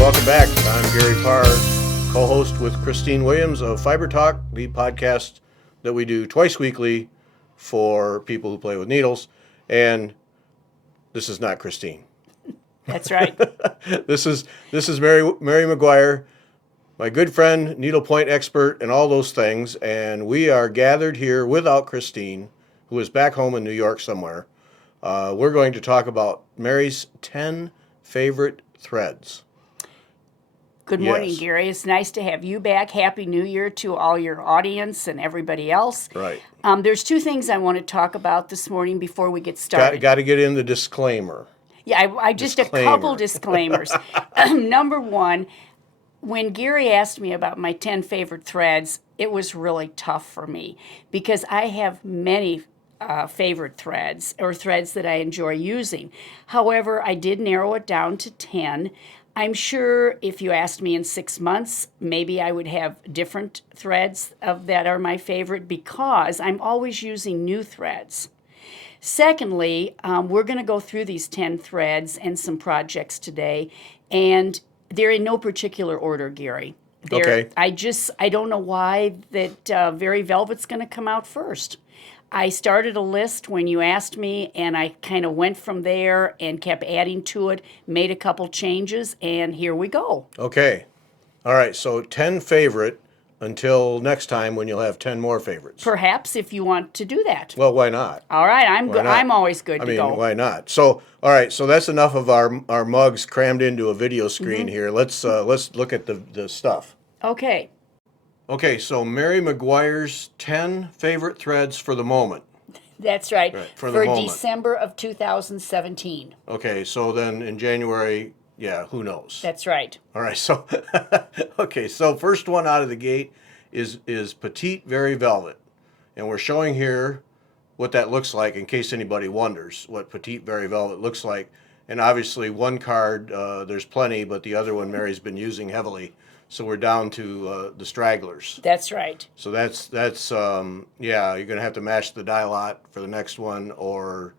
welcome back. I'm Gary Parr, co-host with Christine Williams of Fiber Talk, the podcast that we do twice weekly for people who play with needles. And this is not Christine. That's right. This is Mary McGuire, my good friend, needlepoint expert, and all those things. And we are gathered here without Christine, who is back home in New York somewhere. We're going to talk about Mary's 10 favorite threads. Good morning, Gary. It's nice to have you back. Happy New Year to all your audience and everybody else. Right. There's two things I want to talk about this morning before we get started. Got to get in the disclaimer. Yeah, I just a couple disclaimers. Number one, when Gary asked me about my 10 favorite threads, it was really tough for me because I have many favorite threads or threads that I enjoy using. However, I did narrow it down to 10. I'm sure if you asked me in 6 months, maybe I would have different threads that are my favorite because I'm always using new threads. Secondly, we're going to go through these 10 threads and some projects today, and they're in no particular order, Gary. Okay. I don't know why that Very Velvet's going to come out first. I started a list when you asked me, and I kind of went from there and kept adding to it, made a couple changes, and here we go. Okay. All right, so 10 favorite until next time when you'll have 10 more favorites. Perhaps if you want to do that. Well, why not? All right, I'm always good to go. Why not? So, all right, so that's enough of our mugs crammed into a video screen here. Let's look at the stuff. Okay. Okay, so Mary McGuire's 10 favorite threads for the moment. That's right. For December of 2017. Okay, so then in January, yeah, who knows? That's right. All right, so okay, so first one out of the gate is Petite Very Velvet. And we're showing here what that looks like in case anybody wonders what Petite Very Velvet looks like. And obviously one card, there's plenty, but the other one Mary's been using heavily. So we're down to the stragglers. That's right. So that's yeah, you're going to have to match the die lot for the next one or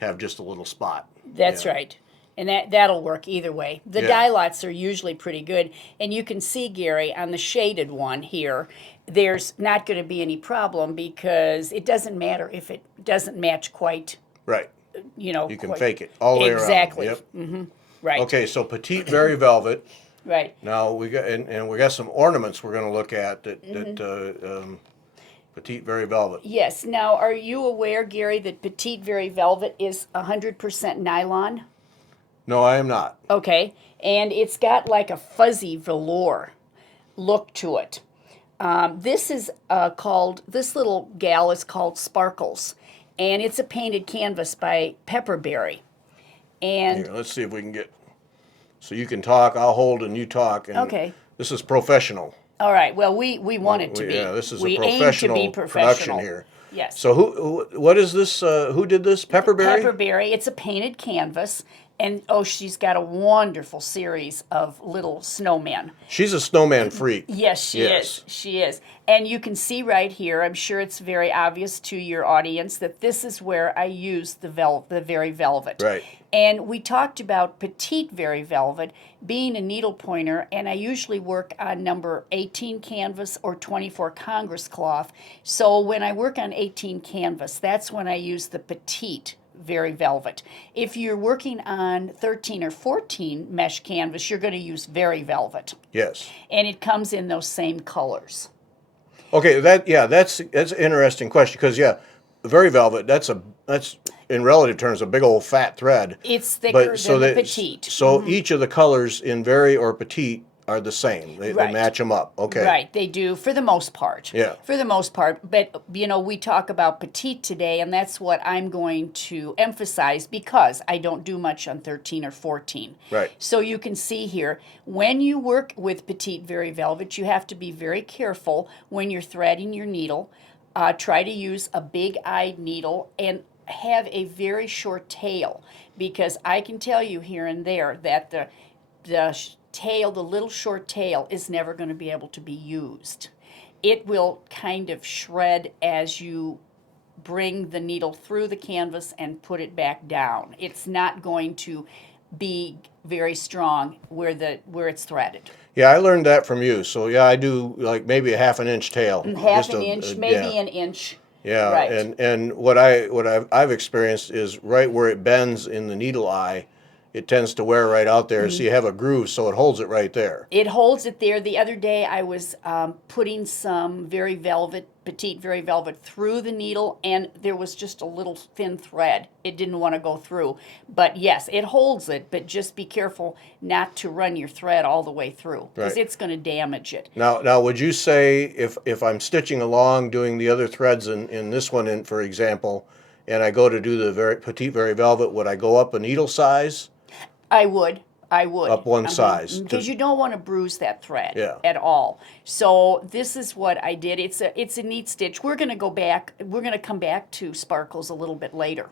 have just a little spot. That's right. And that'll work either way. The die lots are usually pretty good. And you can see, Gary, on the shaded one here, there's not going to be any problem because it doesn't matter if it doesn't match quite. Right. You know. You can fake it all the way around. Exactly. Yep. Mm-hmm. Right. Okay, so Petite Very Velvet. Right. Now we got and we got some ornaments we're going to look at that Petite Very Velvet. Yes. Now, are you aware, Gary, that Petite Very Velvet is 100% nylon? No, I am not. Okay, and it's got like a fuzzy velour look to it. This little gal is called Sparkles, and it's a painted canvas by Pepperberry. And here, let's see if we can get. So you can talk, I'll hold, and you talk. And okay. This is professional. All right. Well, we want it to be. Yeah, this is we a professional aim to be production here. Yes. So what is this? Who did this? Pepperberry? Pepperberry. It's a painted canvas. And, she's got a wonderful series of little snowmen. She's a snowman freak. Yes, she is. She is. And you can see right here, I'm sure it's very obvious to your audience, that this is where I use the Very Velvet. Right. And we talked about Petite Very Velvet being a needle pointer, and I usually work on number 18 canvas or 24 Congress cloth. So when I work on 18 canvas, that's when I use the Petite Very Velvet. If you're working on 13 or 14 mesh canvas, you're going to use Very Velvet. Yes. And it comes in those same colors. Okay, that's an interesting question because Very Velvet, that's in relative terms a big old fat thread. It's thicker than the Petite. So each of the colors in Very or Petite are the same. They match them up. Okay. Right, they do for the most part. Yeah. For the most part. But, we talk about Petite today, and that's what I'm going to emphasize because I don't do much on 13 or 14. Right. So you can see here, when you work with Petite Very Velvet, you have to be very careful when you're threading your needle. Try to use a big-eyed needle and have a very short tail because I can tell you here and there that the little short tail is never going to be able to be used. It will kind of shred as you bring the needle through the canvas and put it back down. It's not going to be very strong where it's threaded. Yeah, I learned that from you. So yeah, I do like maybe a half an inch tail. Half an inch, maybe an inch. Yeah, right. and what I've experienced is right where it bends in the needle eye, it tends to wear right out there. So you have a groove, so it holds it right there. It holds it there. The other day I was putting some Petite Very Velvet through the needle, and there was just a little thin thread. It didn't want to go through. But yes, it holds it, but just be careful not to run your thread all the way through, because it's going to damage it. Now, would you say if I'm stitching along, doing the other threads in this one, for example, and I go to do the Petite Very Velvet, would I go up a needle size? I would. Up one size. Because you don't want to bruise that thread Yeah. at all. So this is what I did. It's a neat stitch. We're going to go back. We're going to come back to sparkles a little bit later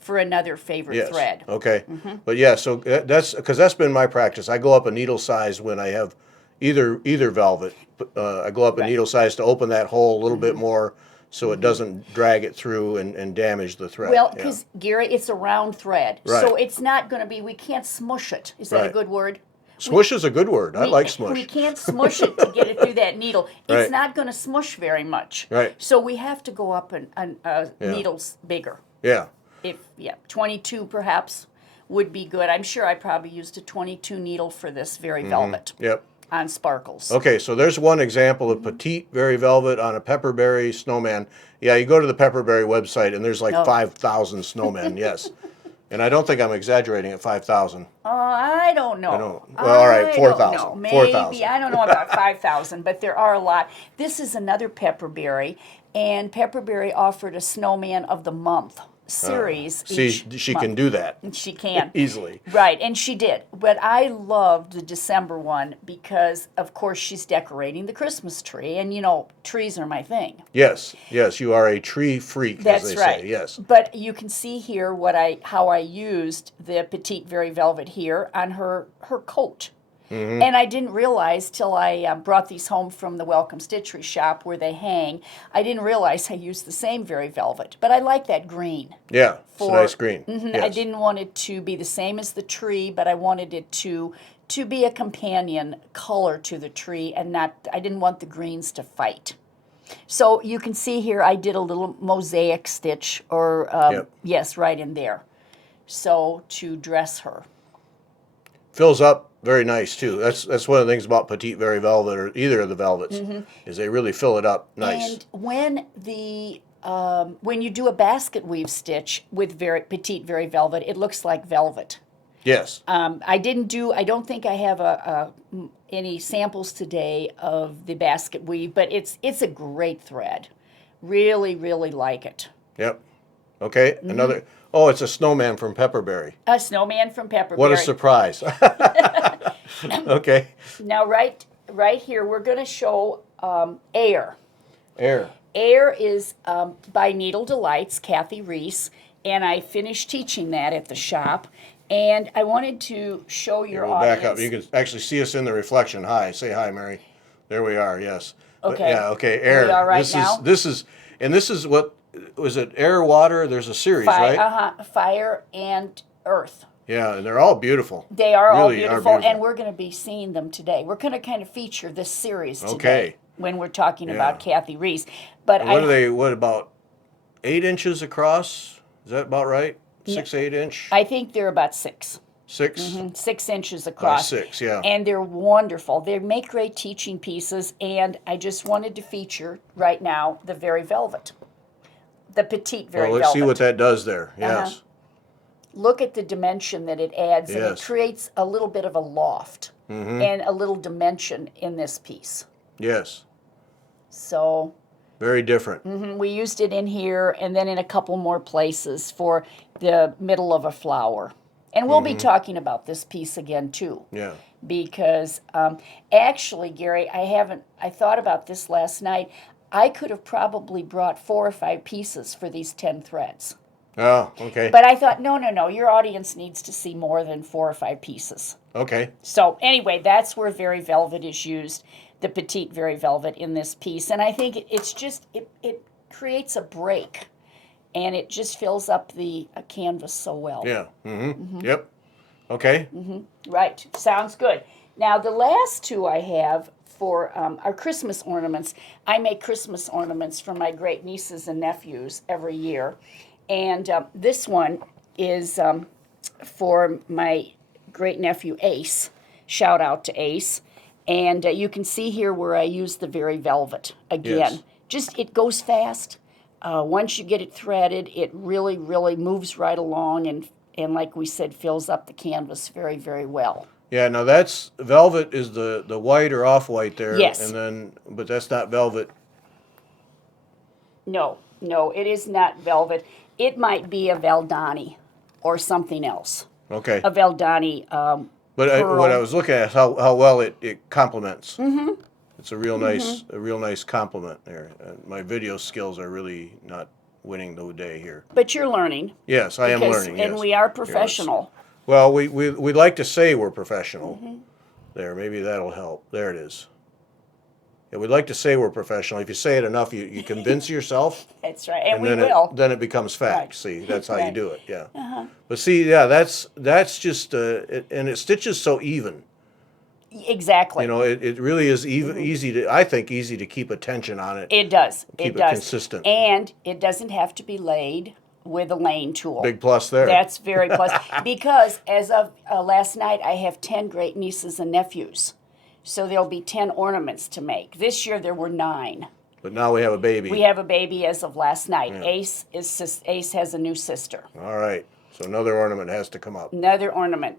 for another favorite thread. Okay. But yeah, so that's been my practice. I go up a needle size when I have either velvet. I go up a needle size to open that hole a little bit more, so it doesn't drag it through and damage the thread. Well, because, Gary, it's a round thread. Right. So it's not going to be, we can't smush it. Is that a good word? Smush is a good word. I like smush. We can't smush it to get it through that needle. It's Right. not going to smush very much. Right. So we have to go up needles bigger. Yeah. 22 perhaps would be good. I'm sure I probably used a 22 needle for this Very Velvet. Yep. On sparkles. Okay, so there's one example of Petite Very Velvet on a pepperberry snowman. Yeah, you go to the pepperberry website and there's like 5,000 snowmen, yes. And I don't think I'm exaggerating at 5,000. I don't know. Well, all right, 4,000. Maybe. 4,000. I don't know about 5,000, but there are a lot. This is another pepperberry, and pepperberry offered a Snowman of the Month series. See, she can do that. She can. Easily. Right, and she did. But I loved the December one because, of course, she's decorating the Christmas tree, and, trees are my thing. Yes, you are a tree freak, That's as they right. say, yes. But you can see here how I used the Petite Very Velvet here on her coat. And I didn't realize till I brought these home from the Welcome Stitchery shop where they hang, I didn't realize I used the same Very Velvet. But I like that green. Yeah, it's a nice green. Yes. I didn't want it to be the same as the tree, but I wanted it to be a companion color to the tree, and I didn't want the greens to fight. So you can see here I did a little mosaic stitch, or yes, right in there. So to dress her. Fills up very nice too. That's one of the things about Petite Very Velvet, or either of the velvets, is they really fill it up nice. And when you do a basket weave stitch with Petite Very Velvet, it looks like velvet. Yes. I don't think I have any samples today of the basket weave, but it's a great thread. Really, really like it. Yep. Okay, another. Oh, it's a snowman from Pepperberry. A snowman from Pepperberry. What a surprise. Okay. Now, right here, we're going to show Air. Air. Air is by Needle Delights, Kathy Reese, and I finished teaching that at the shop. And I wanted to show your audience. Back up. You can actually see us in the reflection. Hi. Say hi, Mary. There we are, yes. Okay. Okay, Air. We are right now? This is what, was it Air, Water? There's a series, right? Fire and Earth. Yeah, and they're all beautiful. They are really all beautiful, and we're going to be seeing them today. We're going to kind of feature this series today when we're talking about Kathy Reese. But what about 8 inches across? Is that about right? 6-8 inch? I think they're about 6. 6? 6 inches across. 6, yeah. And they're wonderful. They make great teaching pieces, and I just wanted to feature right now the Very Velvet. The Petite Very Velvet. Let's see what that does there. Yes. Look at the dimension that it adds, and it creates a little bit of a loft and a little dimension in this piece. Yes. So. Very different. We used it in here and then in a couple more places for the middle of a flower. And we'll be talking about this piece again, too. Yeah. Because actually, Gary, I thought about this last night. I could have probably brought 4 or 5 pieces for these 10 threads. Oh, okay. But I thought, no, your audience needs to see more than 4 or 5 pieces. Okay. So anyway, that's where Very Velvet is used, the Petite Very Velvet in this piece. And I think it creates a break, and it just fills up the canvas so well. Yeah. Yep. Okay. Right. Sounds good. Now, the last two I have for are Christmas ornaments. I make Christmas ornaments for my great nieces and nephews every year. And this one is for my great nephew Ace. Shout out to Ace. And you can see here where I use the Very Velvet again. Yes. Just, it goes fast. Once you get it threaded, it really, really moves right along and like we said, fills up the canvas very, very well. Yeah, now that's velvet is the white or off-white there. Yes. And then, but that's not velvet. No, it is not velvet. It might be a Valdani or something else. Okay. A Valdani But pearl. what I was looking at is how well it complements. It's a real nice compliment there. My video skills are really not winning the day here. But you're learning. Yes, I am learning. And yes. we are professional. Yes. Well, we like to say we're professional. There, maybe that'll help. There it is. Yeah, we'd like to say we're professional. If you say it enough, you convince yourself. That's right, and we then will. Then it becomes fact. Right. See, that's how you Right. do it. Yeah. But see, yeah, that's just and it stitches so even. Exactly. You know, it really is easy to. I think easy to keep attention on it. It does. Keep it does. consistent. And it doesn't have to be laid with a lane tool. Big plus there. That's very plus. Because as of last night, I have 10 great nieces and nephews. So there'll be 10 ornaments to make. This year there were 9. But now we have a baby. We have a baby as of last night. Ace has a new sister. All right. So another ornament has to come up. Another ornament.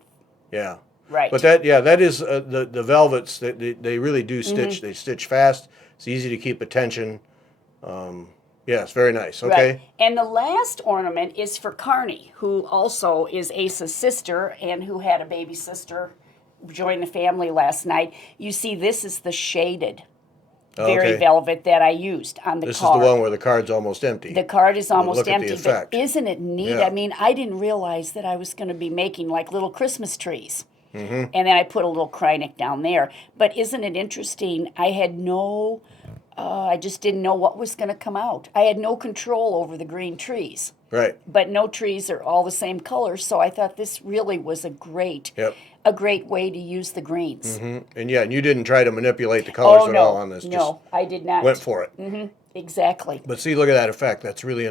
Yeah. Right. But that is the velvets. They really do stitch. They stitch fast. It's easy to keep attention. Yes, very nice. Okay. Right. And the last ornament is for Carney, who also is Ace's sister and who had a baby sister join the family last night. You see, this is the shaded Very Velvet that I used on the This card. is the one where the card's almost empty. The card is almost Look at the empty, but effect. isn't it neat? Yeah. I mean, I didn't realize that I was going to be making like little Christmas trees. And then I put a little Kreinik down there. But isn't it interesting? I had I just didn't know what was going to come out. I had no control over the green trees. Right. But no trees are all the same color, so I thought this really was a great way to use the greens. And yeah, and you didn't try to manipulate the colors Oh, at no. all on this. No, I did not. Went for it. Exactly. But see, look at that effect. That's really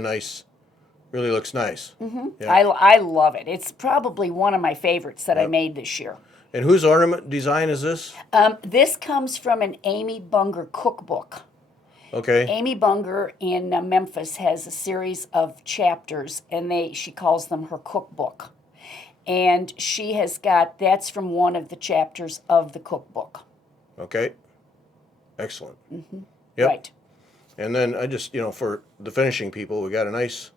really looks nice. Yeah. I love it. It's probably one of my favorites that I made this year. And whose ornament design is this? This comes from an Amy Bunger cookbook. Okay. Amy Bunger in Memphis has a series of chapters, and she calls them her cookbook. And she has that's from one of the chapters of the cookbook. Okay. Excellent. Yep. Right. And then I just, for the finishing people, we got a nice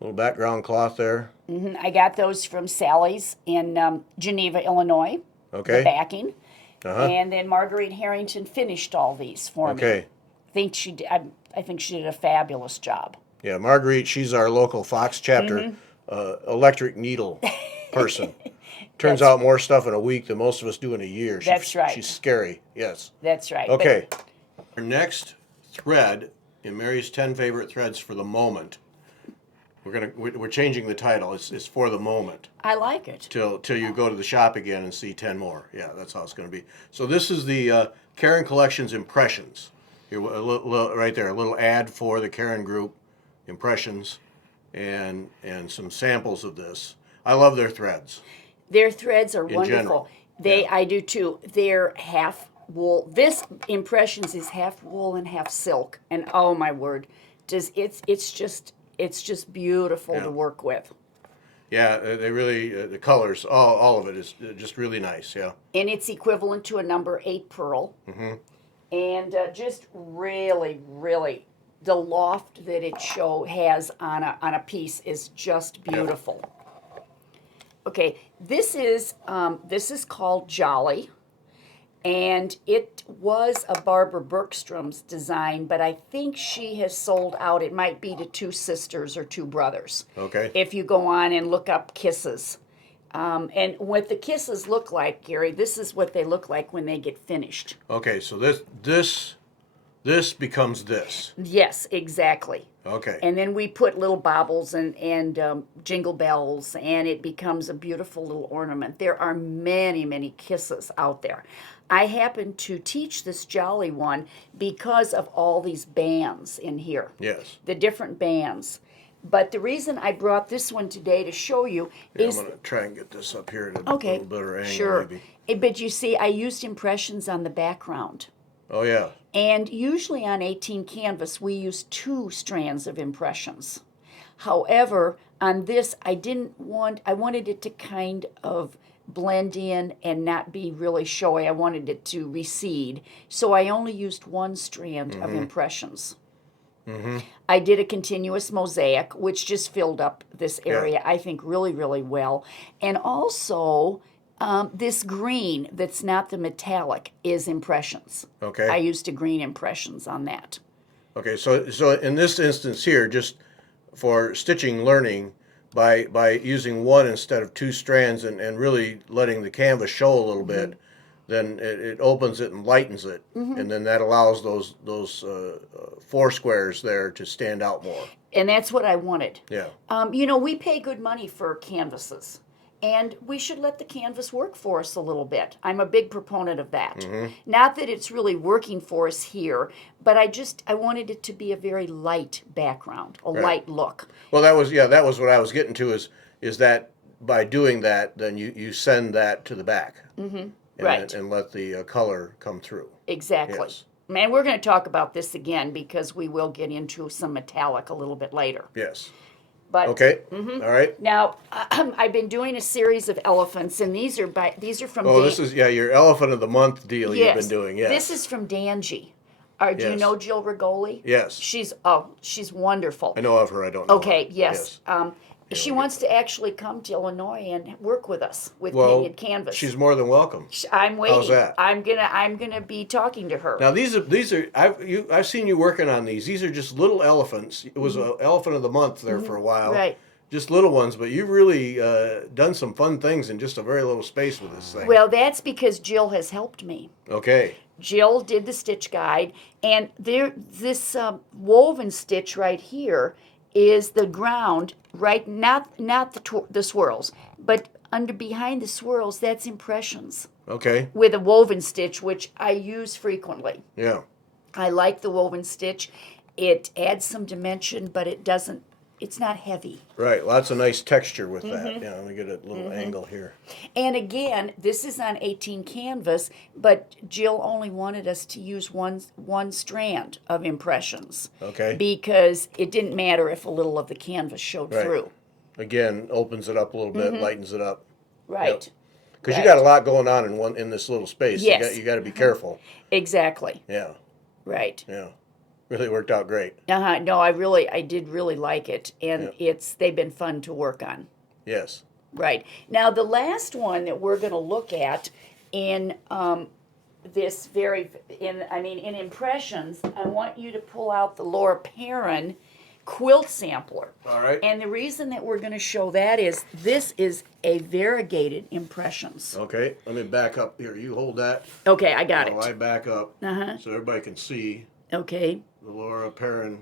little background cloth there. I got those from Sally's in Geneva, Illinois. Okay. The backing. And then Marguerite Harrington finished all these for me. Okay. I think she did a fabulous job. Yeah, Marguerite, she's our local Fox chapter electric needle person. Turns out more stuff in a week than most of us do in a year. That's right. She's scary, yes. That's right. Okay. Our next thread in Mary's 10 favorite threads for the moment. We're changing the title. It's for the moment. I like it. Till you go to the shop again and see 10 more. Yeah, that's how it's going to be. So this is the Karen Collections Impressions. Here, right there, a little ad for the Karen Group Impressions, and some samples of this. I love their threads. Their threads are wonderful. General. I do too. They're half wool. This Impressions is half wool and half silk, and oh my word, it's just beautiful to work with. Yeah, they really the colors, all of it is just really nice. Yeah. And it's equivalent to a number 8 pearl. And just really, really, the loft that it has on a piece is just beautiful. Okay, this is called Jolly, and it was a Barbara Bergstrom's design, but I think she has sold out. It might be to 2 sisters or 2 brothers. Okay. If you go on and look up kisses. And what the kisses look like, Gary, this is what they look like when they get finished. Okay, so this this becomes this. Yes, exactly. Okay. And then we put little baubles and jingle bells, and it becomes a beautiful little ornament. There are many, many kisses out there. I happen to teach this jolly one because of all these bands in here. Yes. The different bands. But the reason I brought this one today to show you is... I'm going to try and get this up here at a Okay, little better angle, sure. maybe. But you see, I used impressions on the background. Oh, yeah. And usually on 18 canvas, we use 2 strands of impressions. However, on this, I wanted it to kind of blend in and not be really showy. I wanted it to recede. So I only used 1 strand of impressions. I did a continuous mosaic, which just filled up this area, I think, really, really well. And also, this green that's not the metallic is impressions. Okay. I used a green impressions on that. Okay, so in this instance here, just for stitching learning, by using 1 instead of 2 strands and really letting the canvas show a little bit, then it opens it and lightens it, and then that allows those 4 squares there to stand out more. And that's what I wanted. Yeah. You know, we pay good money for canvases, and we should let the canvas work for us a little bit. I'm a big proponent of that. Not that it's really working for us here, but I wanted it to be a very light background, a light look. Well, that was what I was getting to is that by doing that, then you send that to the back. Right. And let the color come through. Exactly. Yes. Man, we're going to talk about this again because we will get into some metallic a little bit later. Yes. But Okay. All right. now I've been doing a series of elephants, and these are from. Oh, this is your Elephant of the Month deal you've been doing. Yes. This is from Danji. Do you know Jill Rigoli? Yes. She's wonderful. I know of her. I don't know. Okay. Her. Yes. She wants to actually come to Illinois and work with us with painted canvas. She's more than welcome. I'm waiting. How's that? I'm gonna be talking to her. Now these are I've seen you working on these. These are just little elephants. It was an Elephant of the Month there for a while. Right. Just little ones, but you've really done some fun things in just a very little space with this thing. Well, that's because Jill has helped me. Okay. Jill did the stitch guide, and this woven stitch right here is the ground, right? Not the swirls, but behind the swirls, that's impressions. Okay. With a woven stitch, which I use frequently. Yeah. I like the woven stitch. It adds some dimension, but it's not heavy. Right. Lots of nice texture with that. Yeah. Let me get a little angle here. And again, this is on 18 canvas, but Jill only wanted us to use one strand of impressions. Okay. Because it didn't matter if a little of the canvas showed through. Again, opens it up a little bit, lightens it up. Right. Because you got a lot going on in this little space. Yes. You got to be careful. Exactly. Yeah. Right. Yeah. Really worked out great. No, I did really like it, and they've been fun to work on. Yes. Right. Now, the last one that we're going to look at in in impressions, I want you to pull out the Laura Peron quilt sampler. All right. And the reason that we're going to show that is this is a variegated impressions. Okay. Let me back up here. You hold that. Okay, I got While I back up so everybody can see Okay. the Laura Peron.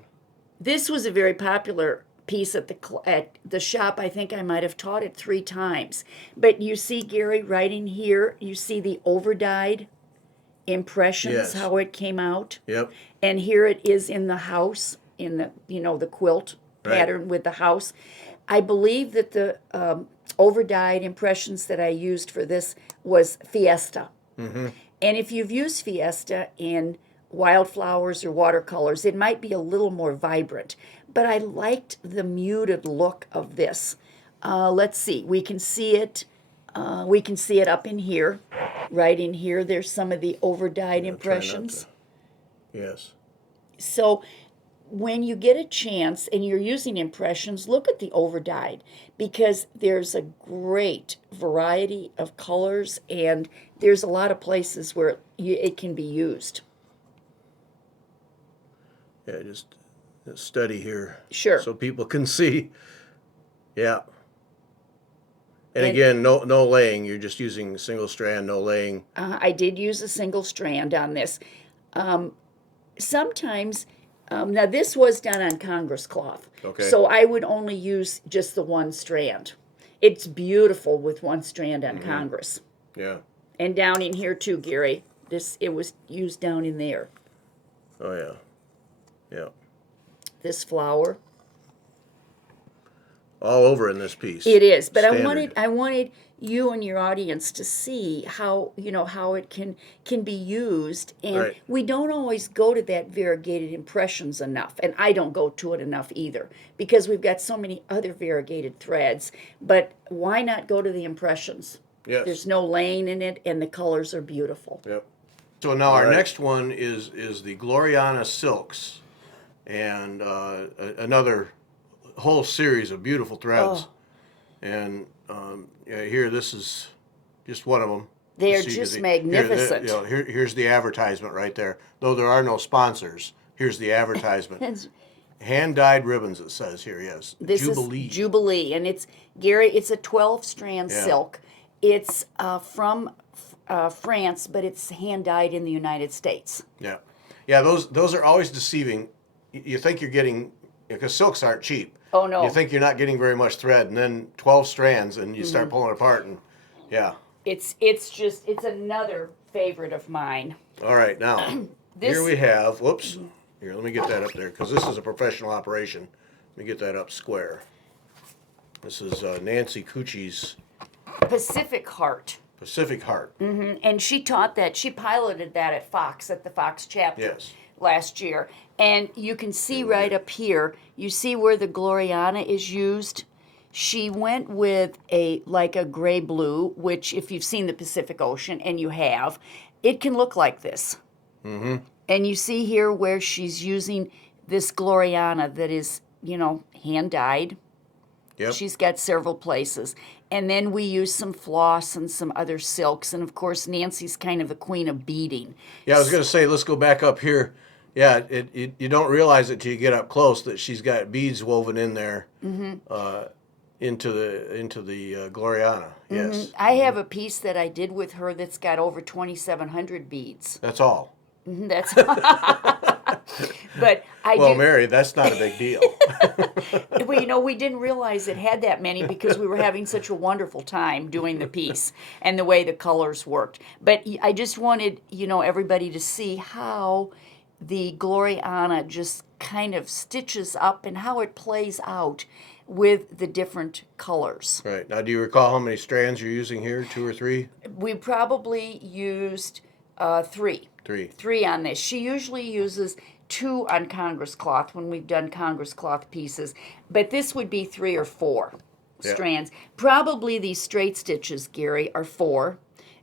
This was a very popular piece at the shop. I think I might have taught it 3 times. But you see, Gary, right in here, you see the overdyed impressions, how it came out. Yep. And here it is in the house, in the the quilt pattern with the house. I believe that the overdyed impressions that I used for this was Fiesta. And if you've used Fiesta in wildflowers or watercolors, it might be a little more vibrant, but I liked the muted look of this. Let's see, we can see it up in here, right in here. There's some of the overdyed impressions. Yes. So when you get a chance and you're using impressions, look at the overdyed, because there's a great variety of colors, and there's a lot of places where it can be used. Yeah, just study here. Sure. So people can see. Yeah. And again, no laying. You're just using single strand, no laying. I did use a single strand on this. sometimes, now this was done on Congress cloth. Okay. So I would only use just the one strand. It's beautiful with one strand on Congress. Yeah. And down in here too, Gary. It was used down in there. Oh, yeah. Yeah. This flower. All over in this piece. It is, but Standard. I wanted you and your audience to see how how it can be used, and Right. we don't always go to that variegated impressions enough, and I don't go to it enough either because we've got so many other variegated threads. But why not go to the impressions? Yes. There's no laying in it, and the colors are beautiful. Yep. So now our right. next one is the Gloriana Silks, and another whole series of beautiful threads. Oh. And yeah, here, this is just one of them. They're So you can just see- magnificent. Here's the advertisement right there. Though there are no sponsors, here's the advertisement. It's- Hand-dyed ribbons, it says here, yes. This Jubilee. is Jubilee, and it's Gary. It's a 12-strand Yeah. silk. It's from France, but it's hand dyed in the United States. Yeah. Yeah, those are always deceiving. You think you're getting, because silks aren't cheap. Oh no! You think you're not getting very much thread, and then 12 strands, and you Mm-hmm. start pulling it apart, and yeah. It's another favorite of mine. All right, now, This- here we have, whoops, here, let me get that up there, because this is a professional operation. Let me get that up square. This is Nancy Cucci's Pacific Heart. Pacific Heart. And she taught that. She piloted that at Fox, at the Fox chapter Yes. last year. And you can see right up here, you see where the Gloriana is used? She went with a gray blue, which if you've seen the Pacific Ocean, and you have, it can look like this. Mm-hmm. And you see here where she's using this Gloriana that is, hand dyed. Yep. She's got several places. And then we use some floss and some other silks. And of course, Nancy's kind of the queen of beading. Yeah, I was going to say, let's go back up here. Yeah, you don't realize it till you get up close that she's got beads woven in there into the Gloriana. Yes, I have a piece that I did with her that's got over 2,700 beads. that's all. That's but Well, Mary, that's not a big deal. Well, we didn't realize it had that many because we were having such a wonderful time doing the piece and the way the colors worked. But I just wanted, everybody to see how the Gloriana just kind of stitches up and how it plays out with the different colors. Right. Now, do you recall how many strands you're using here? 2 or 3? We probably used 3. 3. 3 on this. She usually uses 2 on Congress cloth when we've done Congress cloth pieces, but this would be 3 or 4 Yeah. strands. Probably these straight stitches, Gary, are 4.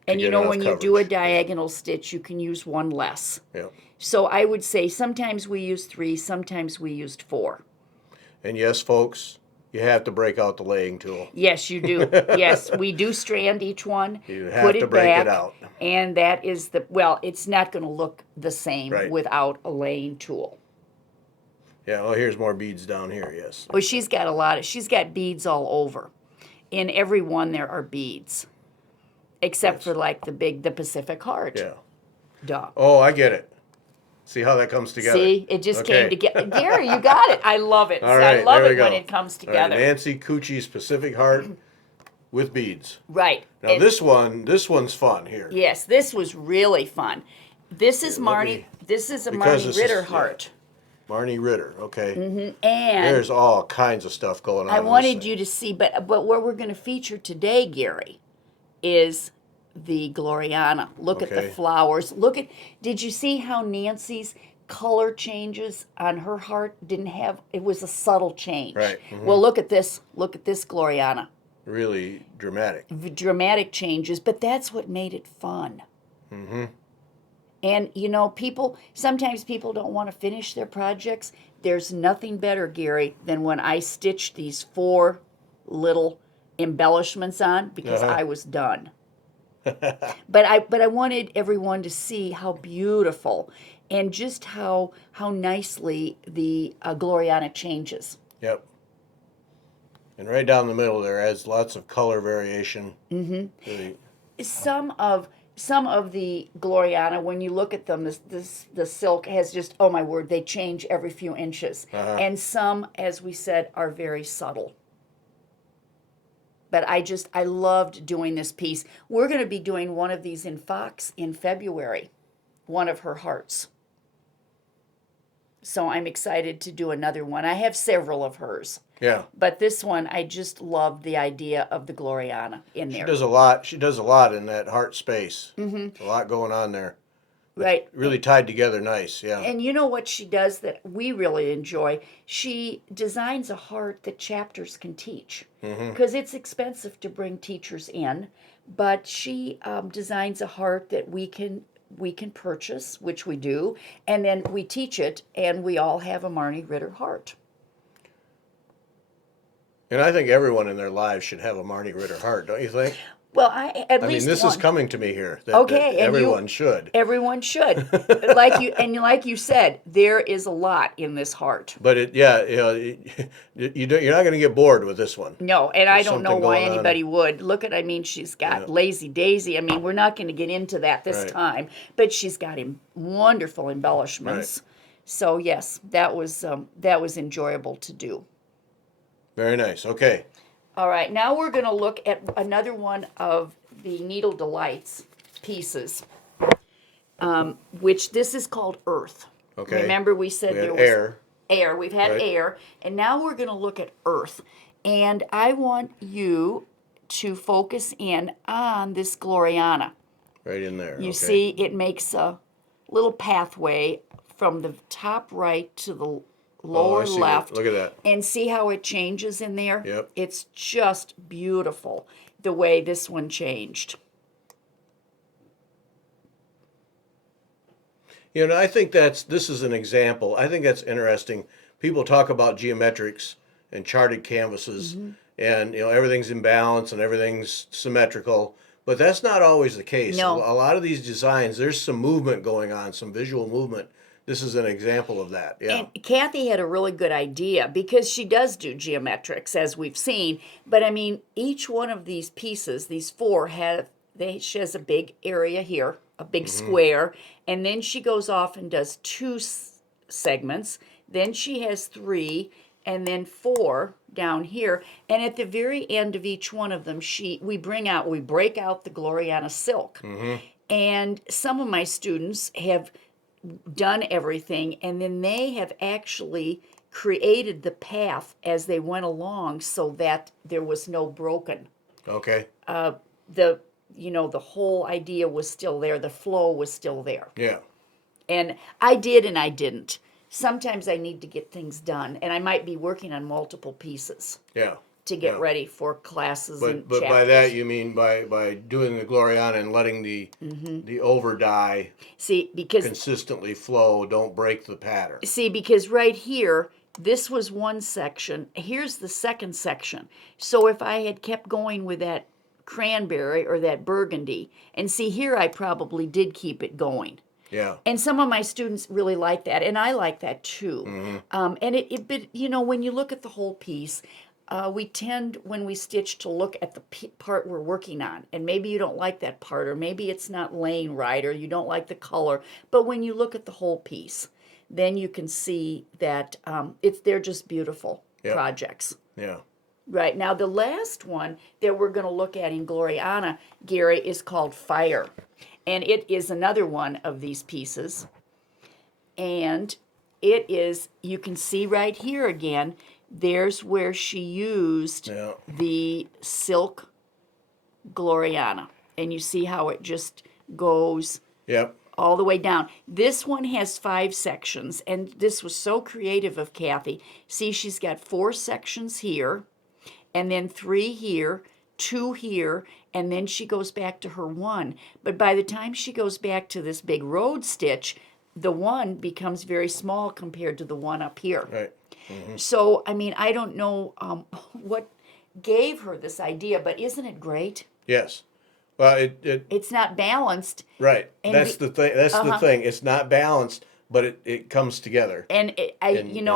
And get enough when you do a coverage. diagonal stitch, you can use 1 less. Yeah. So I would say sometimes we use 3, sometimes we used 4. And yes, folks, you have to break out the laying tool. Yes, you do. Yes, we do strand each one. You have put to it break back, it out. And that is it's not going to look the same Right. without a laying tool. Yeah, well, here's more beads down here, yes. Well, she's got beads all over. In every one there are beads. Except for the Pacific Heart. Yeah. Duh. Oh, I get it. See how that comes together? See, it just Okay. came together. Gary, you got it. I love it. All right, I love there we it when go. it comes All right, together. Nancy Cucci's Pacific Heart with beads. Right. Now And- this one's fun here. Yes, this was really fun. This is Here, let Marnie. me- This is a because Marnie this is- Ritter yeah. heart. Marnie Ritter, okay. And There's all kinds of stuff going on. I in this wanted thing. you to see, but what we're going to feature today, Gary, is the Gloriana. Look at the Okay. flowers. Did you see how Nancy's color changes on her heart it was a subtle change. Right, mhm. Well, look at this Gloriana. Really dramatic. Dramatic changes, but that's what made it fun. Mm-hmm. And sometimes people don't want to finish their projects. There's nothing better, Gary, than when I stitched these 4 little embellishments on because Uh-huh. I was done. But I wanted everyone to see how beautiful and just how nicely the Gloriana changes. Yep. And right down the middle there adds lots of color variation. Mm-hmm. Really, Some of some of the Gloriana, when you look at them, the silk has just, oh my word, they change every few inches. And some, as we said, are very subtle. But I loved doing this piece. We're going to be doing one of these in Fox in February, one of her hearts. So I'm excited to do another one. I have several of hers. Yeah. But this one, I just love the idea of the Gloriana in there. She does a lot. She does a lot in that heart space. A lot going on there. Right. Really tied together nice, yeah. And you know what she does that we really enjoy? She designs a heart that chapters can teach. Because it's expensive to bring teachers in. But she designs a heart that we can purchase, which we do, and then we teach it, and we all have a Marnie Ritter heart. And I think everyone in their lives should have a Marnie Ritter heart, don't you think? Well, I mean, this is coming to me here. That Okay, and everyone should. Everyone should. like you said, there is a lot in this heart. But you're not going to get bored with this one. No, and I don't know why on. anybody would. Look at, she's got Lazy Daisy. We're not going to get into that this time, but she's got wonderful embellishments. Right. So yes, that was enjoyable to do. Very nice. Okay. All right, now we're going to look at another one of the Needle Delights pieces, which this is called Earth. Okay. Remember we said there was air. Air. We've had air, and now we're going to look at Earth. And I want you to focus in on this Gloriana. Right in there. You see, it makes a little pathway from the top right to the lower left. Look at that. And see how it changes in there? Yep. It's just beautiful the way this one changed. I think this is an example. I think that's interesting. People talk about geometrics and charted canvases and everything's in balance and everything's symmetrical, but that's not always the case. No. A lot of these designs, there's some movement going on, some visual movement. This is an example of that. Yeah. And Kathy had a really good idea because she does do geometrics, as we've seen. But each one of these pieces, these four, she has a big area here, a big square, and then she goes off and does two segments. Then she has three, and then four down here. And at the very end of each one of them, we break out the Gloriana silk. And some of my students have done everything, and then they have actually created the path as they went along so that there was no broken. Okay. The whole idea was still there. The flow was still there. Yeah. And I did and I didn't. Sometimes I need to get things done, and I might be working on multiple pieces. Yeah. To get ready for classes and But chapters. by that you mean by doing the Gloriana and letting the overdye consistently flow, don't break the pattern. See, because right here, this was one section. Here's the second section. So if I had kept going with that cranberry or that burgundy, and see here I probably did keep it going. Yeah. And some of my students really like that, and I like that too. But when you look at the whole piece, we tend, when we stitch, to look at the part we're working on. And maybe you don't like that part, or maybe it's not laying right, or you don't like the color. But when you look at the whole piece, then you can see that they're just beautiful projects. Yeah. Right. Now, the last one that we're going to look at in Gloriana, Gary, is called Fire. And it is another one of these pieces. And it is, you can see right here again, there's where she used the silk Gloriana. And you see how it just goes all the way down. This one has 5 sections, and this was so creative of Kathy. See, she's got 4 sections here, and then 3 here, 2 here, and then she goes back to her 1. But by the time she goes back to this big road stitch, the 1 becomes very small compared to the 1 up here. Right. So, I don't know what gave her this idea, but isn't it great? Yes. Well, it's not balanced. Right. That's the thing. That's the thing. It's not balanced, but it comes together. And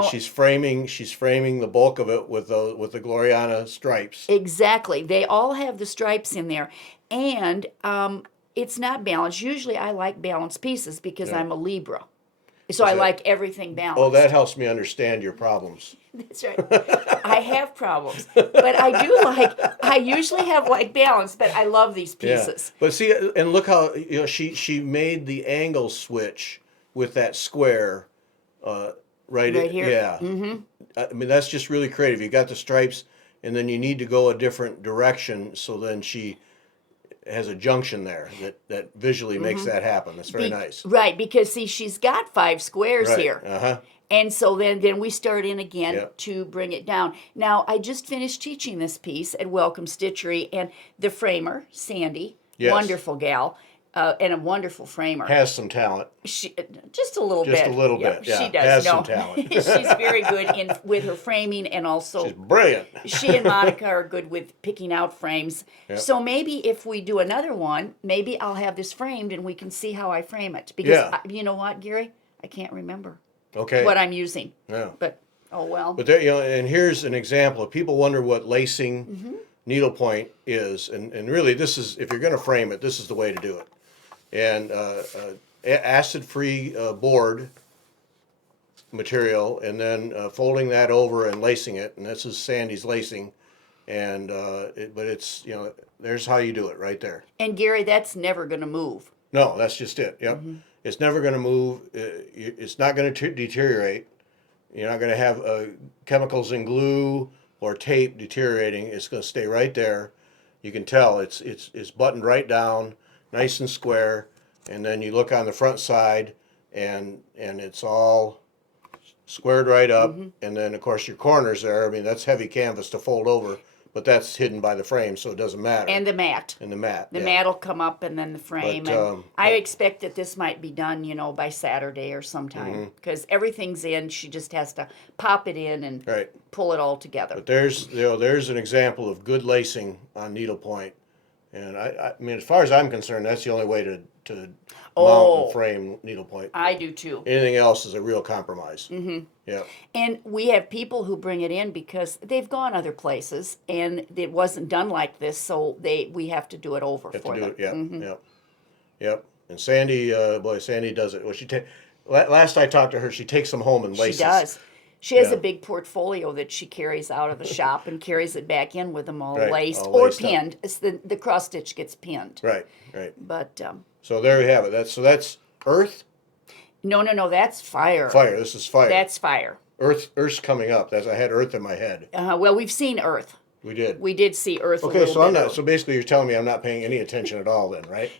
she's framing the bulk of it with the Gloriana stripes. Exactly. They all have the stripes in there, and it's not balanced. Usually I like balanced pieces because I'm a Libra. So I like everything balanced. Oh, that helps me understand your problems. That's right. I have problems, but I usually have like balance, but I love these pieces. Yeah. But see, and look how, she made the angle switch with that square right here. Yeah. Mm-hmm. I mean, that's just really creative. You got the stripes, and then you need to go a different direction, so then she has a junction there that visually makes that happen. That's very nice. Right, because see, she's got 5 squares here. Uh-huh. And so then we start in again to bring it down. Now, I just finished teaching this piece at Welcome Stitchery, and the framer, Sandy, wonderful gal, and a wonderful framer. Has some talent. She just a little bit. Just a little bit. Yeah, she does. Has some talent. She's very good with her framing, and also she's brilliant. She and Monica are good with picking out frames. Yep. So maybe if we do another one, maybe I'll have this framed and we can see how I frame it. Because you know what, Gary, I can't remember what I'm using. Yeah. But oh well. But there, and here's an example. If people wonder what lacing needlepoint is, and really this is, if you're going to frame it, this is the way to do it. And acid-free board material, and then folding that over and lacing it. And this is Sandy's lacing, and but it's, there's how you do it right there. And Gary, that's never going to move. No, that's just it. Yep, it's never going to move. It's not going to deteriorate. You're not going to have chemicals in glue or tape deteriorating. It's going to stay right there. You can tell it's buttoned right down, nice and square, and then you look on the front side, and it's all squared right up, and then of course your corners there. I mean, that's heavy canvas to fold over, but that's hidden by the frame, so it doesn't matter. And the mat. And the mat. The mat will come up, and then the frame. But, and I expect that this might be done, by Saturday or sometime, because everything's in. She just has to pop it in and pull it all together. But there's an example of good lacing on needlepoint. And I mean, as far as I'm concerned, that's the only way to mount and frame needlepoint. I do too. Anything else is a real compromise. Yeah. And we have people who bring it in because they've gone other places and it wasn't done like this, so we have to do it over for them. Yep. And Sandy, Sandy does it. Well, last I talked to her, she takes them home and laces. She does. She has a big portfolio that she carries out of the shop and carries it back in with them all laced or pinned. It's the cross stitch gets pinned. Right. But so there you have it. That's earth. No, that's fire. Fire. This is fire. That's fire. Earth's coming up. I had earth in my head. Well, we've seen earth. We did. We did see earth. Okay, so I'm not. So basically, you're telling me I'm not paying any attention at all, then, right?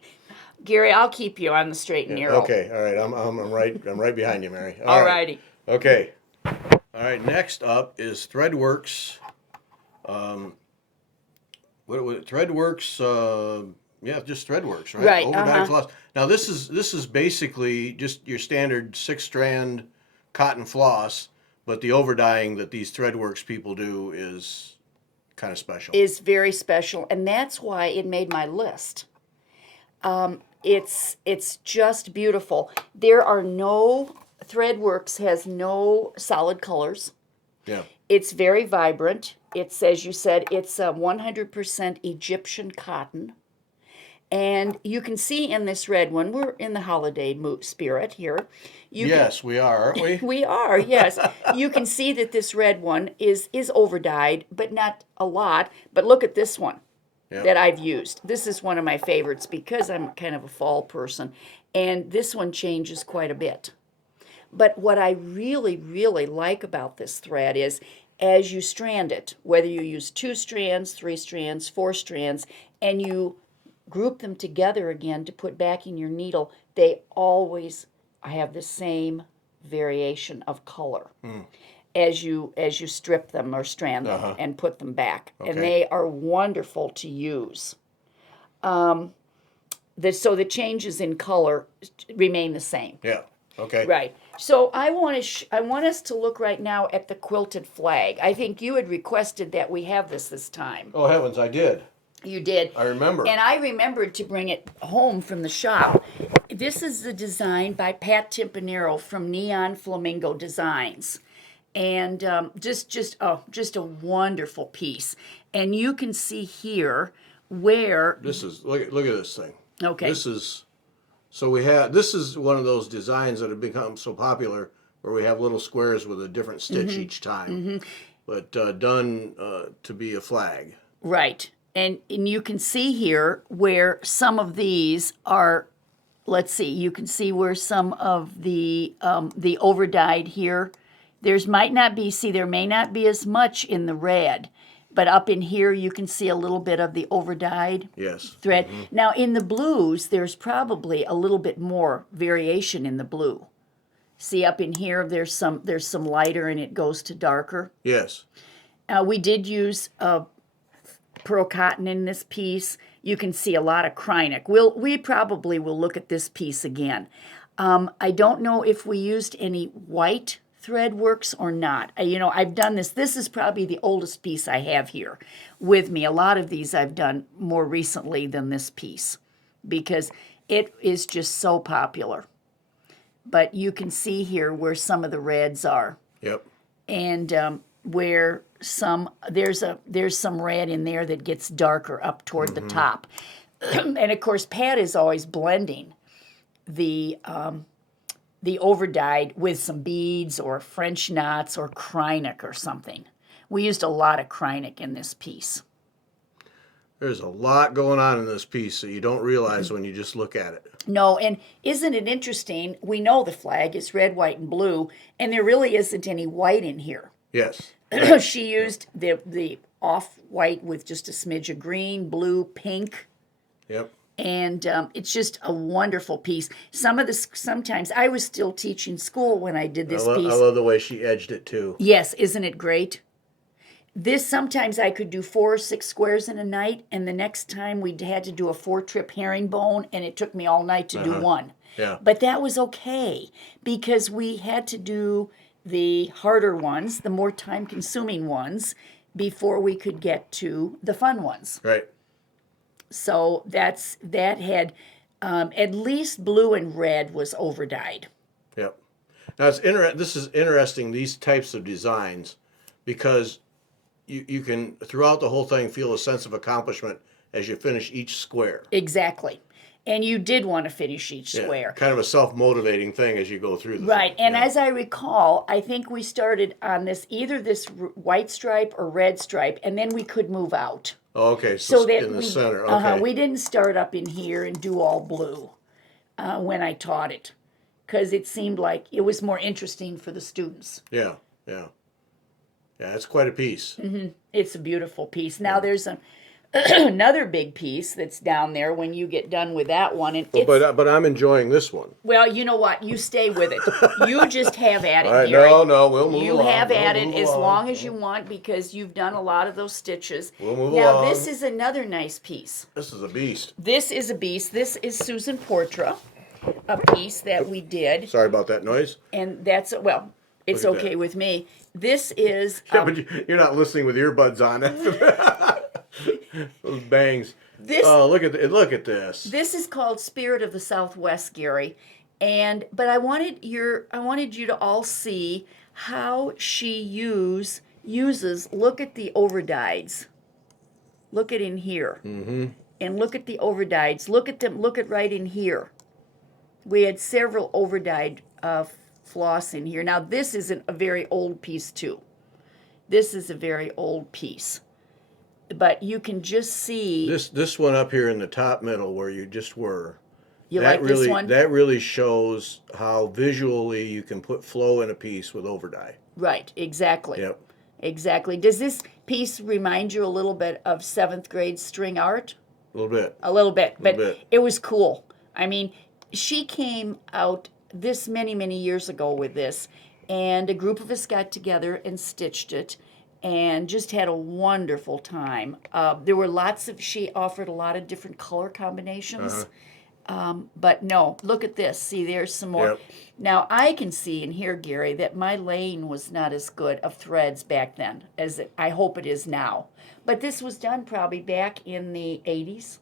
Gary, I'll keep you on the straight and narrow. Okay, all right. I'm right behind you, Mary. All righty. Okay. All right. Next up is Threadworx. Threadworx. Just Threadworx, right? Right. Overdyed floss. Now this is basically just your standard 6-strand cotton floss, but the overdyeing that these Threadworx people do is kind of special. Is very special, and that's why it made my list. It's just beautiful. Threadworx has no solid colors. Yeah. It's very vibrant. It's, as you said, it's 100% Egyptian cotton. And you can see in this red one, we're in the holiday mood spirit here. Yes, we are, aren't we? We are, yes. You can see that this red one is overdyed, but not a lot. But look at this one that I've used. This is one of my favorites because I'm kind of a fall person. And this one changes quite a bit. But what I really, really like about this thread is as you strand it, whether you use 2 strands, 3 strands, 4 strands, and you group them together again to put back in your needle, they always have the same variation of color as you strip them or strand them and put them back. Okay. And they are wonderful to use. So the changes in color remain the same. Yeah. Okay. Right. So I want us to look right now at the Quilted Flag. I think you had requested that we have this time. Oh heavens, I did. You did. I remember. And I remembered to bring it home from the shop. This is the design by Pat Timpanero from Neon Flamingo Designs. And just a wonderful piece. And you can see here where... Look at this thing. Okay. This is one of those designs that have become so popular where we have little squares with a different stitch each time, but done to be a flag. Right. And you can see here where some of these are, let's see, you can see where some of the overdyed here, there may not be as much in the red, but up in here you can see a little bit of the overdyed thread. Now in the blues, there's probably a little bit more variation in the blue. See up in here, there's some lighter and it goes to darker. Yes. We did use Perle Cotton in this piece. You can see a lot of Kreinik. We probably will look at this piece again. I don't know if we used any white Threadworx or not. I've done this. This is probably the oldest piece I have here with me. A lot of these I've done more recently than this piece because it is just so popular. But you can see here where some of the reds are. Yep. And where there's some red in there that gets darker up toward the top. And of course Pat is always blending the overdyed with some beads or French knots or Kreinik or something. We used a lot of Kreinik in this piece. There's a lot going on in this piece that you don't realize when you just look at it. No, and isn't it interesting? We know the flag is red, white, and blue, and there really isn't any white in here. Yes. She used the off-white with just a smidge of green, blue, pink. Yep. And it's just a wonderful piece. Sometimes I was still teaching school when I did this piece. I love the way she edged it too. Yes, isn't it great? Sometimes I could do 4 or 6 squares in a night, and the next time we had to do a 4-trip herringbone, and it took me all night to do one. Yeah. But that was okay because we had to do the harder ones, the more time-consuming ones, before we could get to the fun ones. Right. So that had at least blue and red was overdyed. Yep. Now this is interesting, these types of designs, because you can throughout the whole thing feel a sense of accomplishment as you finish each square. Exactly. And you did want to finish each square. Kind of a self-motivating thing as you go through this. Right. And as I recall, I think we started on either this white stripe or red stripe, and then we could move out. Oh, okay. So that in the center. Okay. We didn't start up in here and do all blue when I taught it because it seemed like it was more interesting for the students. Yeah. Yeah, it's quite a piece. It's a beautiful piece. Now there's another big piece that's down there when you get done with that one. And but I'm enjoying this one. Well, you know what? You stay with it. You just have at it, All right, Gary. no, we'll move along. You have at it as long as you want because you've done a lot of those stitches. We'll move now, along. this is another nice piece. This is a beast. This is a beast. This is Susan Portra, a piece that we did. Sorry about that noise. And that's, well, it's Look at okay that. with me. This is... Yeah, but you're not listening with earbuds on it. Those bangs. Look at this. This is called Spirit of the Southwest, Gary. But I wanted you to all see how she uses, look at the overdyes. Look at in here. Mm-hmm. And look at the overdyes. Look at them, look at right in here. We had several overdyed floss in here. Now this isn't a very old piece too. This is a very old piece. But you can just see... This one up here in the top middle where you just were. You like this one? That really shows how visually you can put flow in a piece with overdye. Right, exactly. Yep. Exactly. Does this piece remind you a little bit of 7th grade string art? A little bit. A little bit, but it was cool. I mean, she came out this many, many years ago with this, and a group of us got together and stitched it and just had a wonderful time. She offered a lot of different color combinations. But no, look at this. See, there's some more. Yep. Now, I can see in here, Gary, that my laying was not as good of threads back then as I hope it is now. But this was done probably back in the 80s.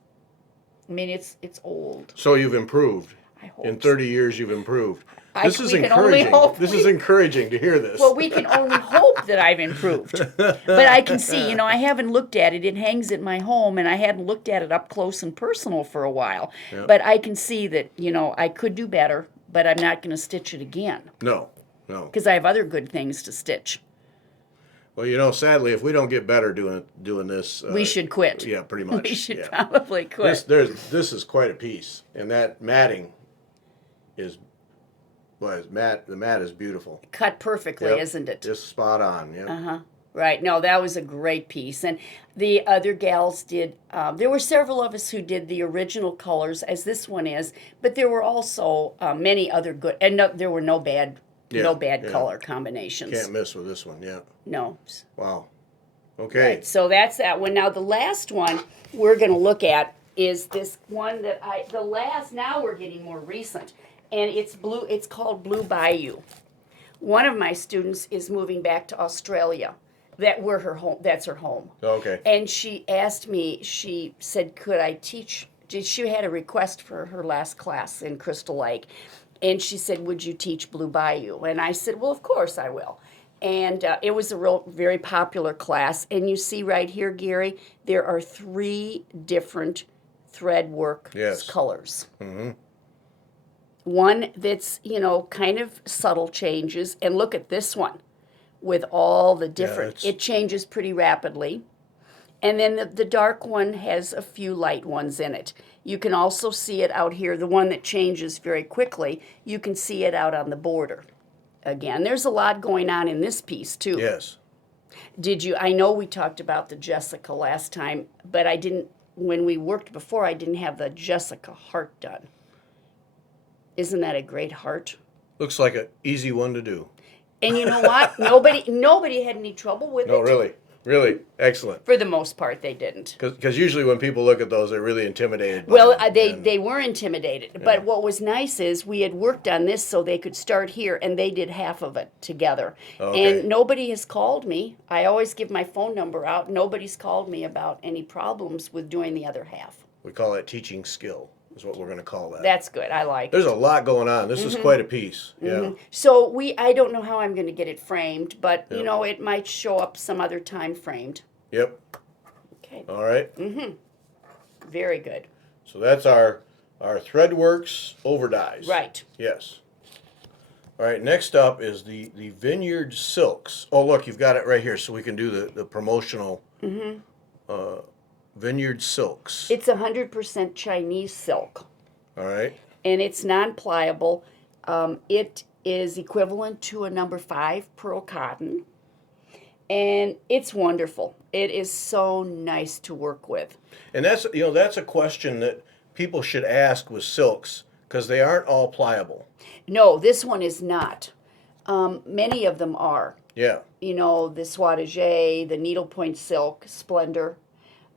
I mean, it's old. So you've improved. hope in 30 years you've improved. This is we can only encouraging. hope This is encouraging to hear this. Well, we can only hope that I've improved. But I can see, I haven't looked at it. It hangs at my home, and I hadn't looked at it up close and personal for a while. Yep. But I can see that, I could do better, but I'm not going to stitch it again. No. Because I have other good things to stitch. Well, sadly, if we don't get better doing this, we should quit. Yeah, pretty much. We should probably quit. This is quite a piece, and that matting is. Well, the mat is beautiful. Cut perfectly, isn't it? Just spot on, yeah. Uh-huh. Right. No, that was a great piece. And the other gals did, there were several of us who did the original colors, as this one is, but there were also many other good, and there were no bad color combinations. Can't miss with this one, yeah. No. Wow. Okay. Right, so that's that one. Now, the last one we're going to look at is this one that now we're getting more recent. And it's blue. It's called Blue Bayou. One of my students is moving back to Australia. That's her home. Okay. And she asked me. She said, "Could I teach?" She had a request for her last class in Crystal Lake, and she said, "Would you teach Blue Bayou?" And I said, "Well, of course I will." And it was a very popular class. And you see right here, Gary, there are 3 different Threadworx colors. Mm-hmm. One that's, kind of subtle changes. And look at this one with all the different. It changes pretty rapidly. And then the dark one has a few light ones in it. You can also see it out here. The one that changes very quickly, you can see it out on the border. Again, there's a lot going on in this piece, too. Yes. I know we talked about the Jessica last time, but when we worked before, I didn't have the Jessica heart done. Isn't that a great heart? Looks like an easy one to do. And you know what? Nobody had any trouble with it. No, really, excellent. For the most part, they didn't. Because usually when people look at those, they're really intimidated. Well, they were intimidated. Yeah. But what was nice is we had worked on this so they could start here, and they did half of it together. Okay. And nobody has called me. I always give my phone number out. Nobody's called me about any problems with doing the other half. We call that teaching skill. Is what we're going to call that. That's good. I like There's a lot going on. This is quite a piece. Yeah. Mm-hmm. So I don't know how I'm going to get it framed, but it might show up some other time framed. Yep. Okay. All right. Mm-hmm. Very good. So that's our Threadworx overdyes. Right. Yes. All right. Next up is the Vineyard Silks. Oh, look, you've got it right here, so we can do the promotional. Vineyard Silks. It's 100% Chinese silk. All right. And it's non-pliable. It is equivalent to a number 5 Perle Cotton. And it's wonderful. It is so nice to work with. And that's a question that people should ask with silks, because they aren't all pliable. No, this one is not. Many of them are. Yeah. The Soitagé, the Needlepoint silk, Splendor,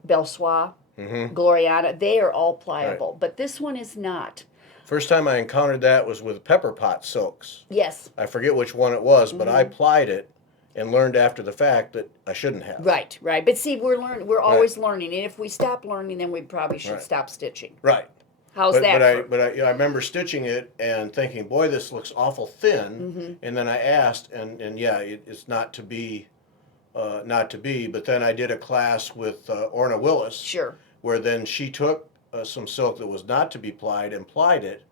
Belsois, Gloriana, they are all pliable, but this one is not. First time I encountered that was with pepper pot silks. Yes. I forget which one it was, but I plied it and learned after the fact that I shouldn't have. Right. But see, we're always learning, and if we stop learning, then we probably should stop stitching. Right. How's that? But I remember stitching it and thinking, boy, this looks awful thin. And then I asked, and it's not to be. But then I did a class with Orna Willis. Sure. Where then she took some silk that was not to be plied and plied it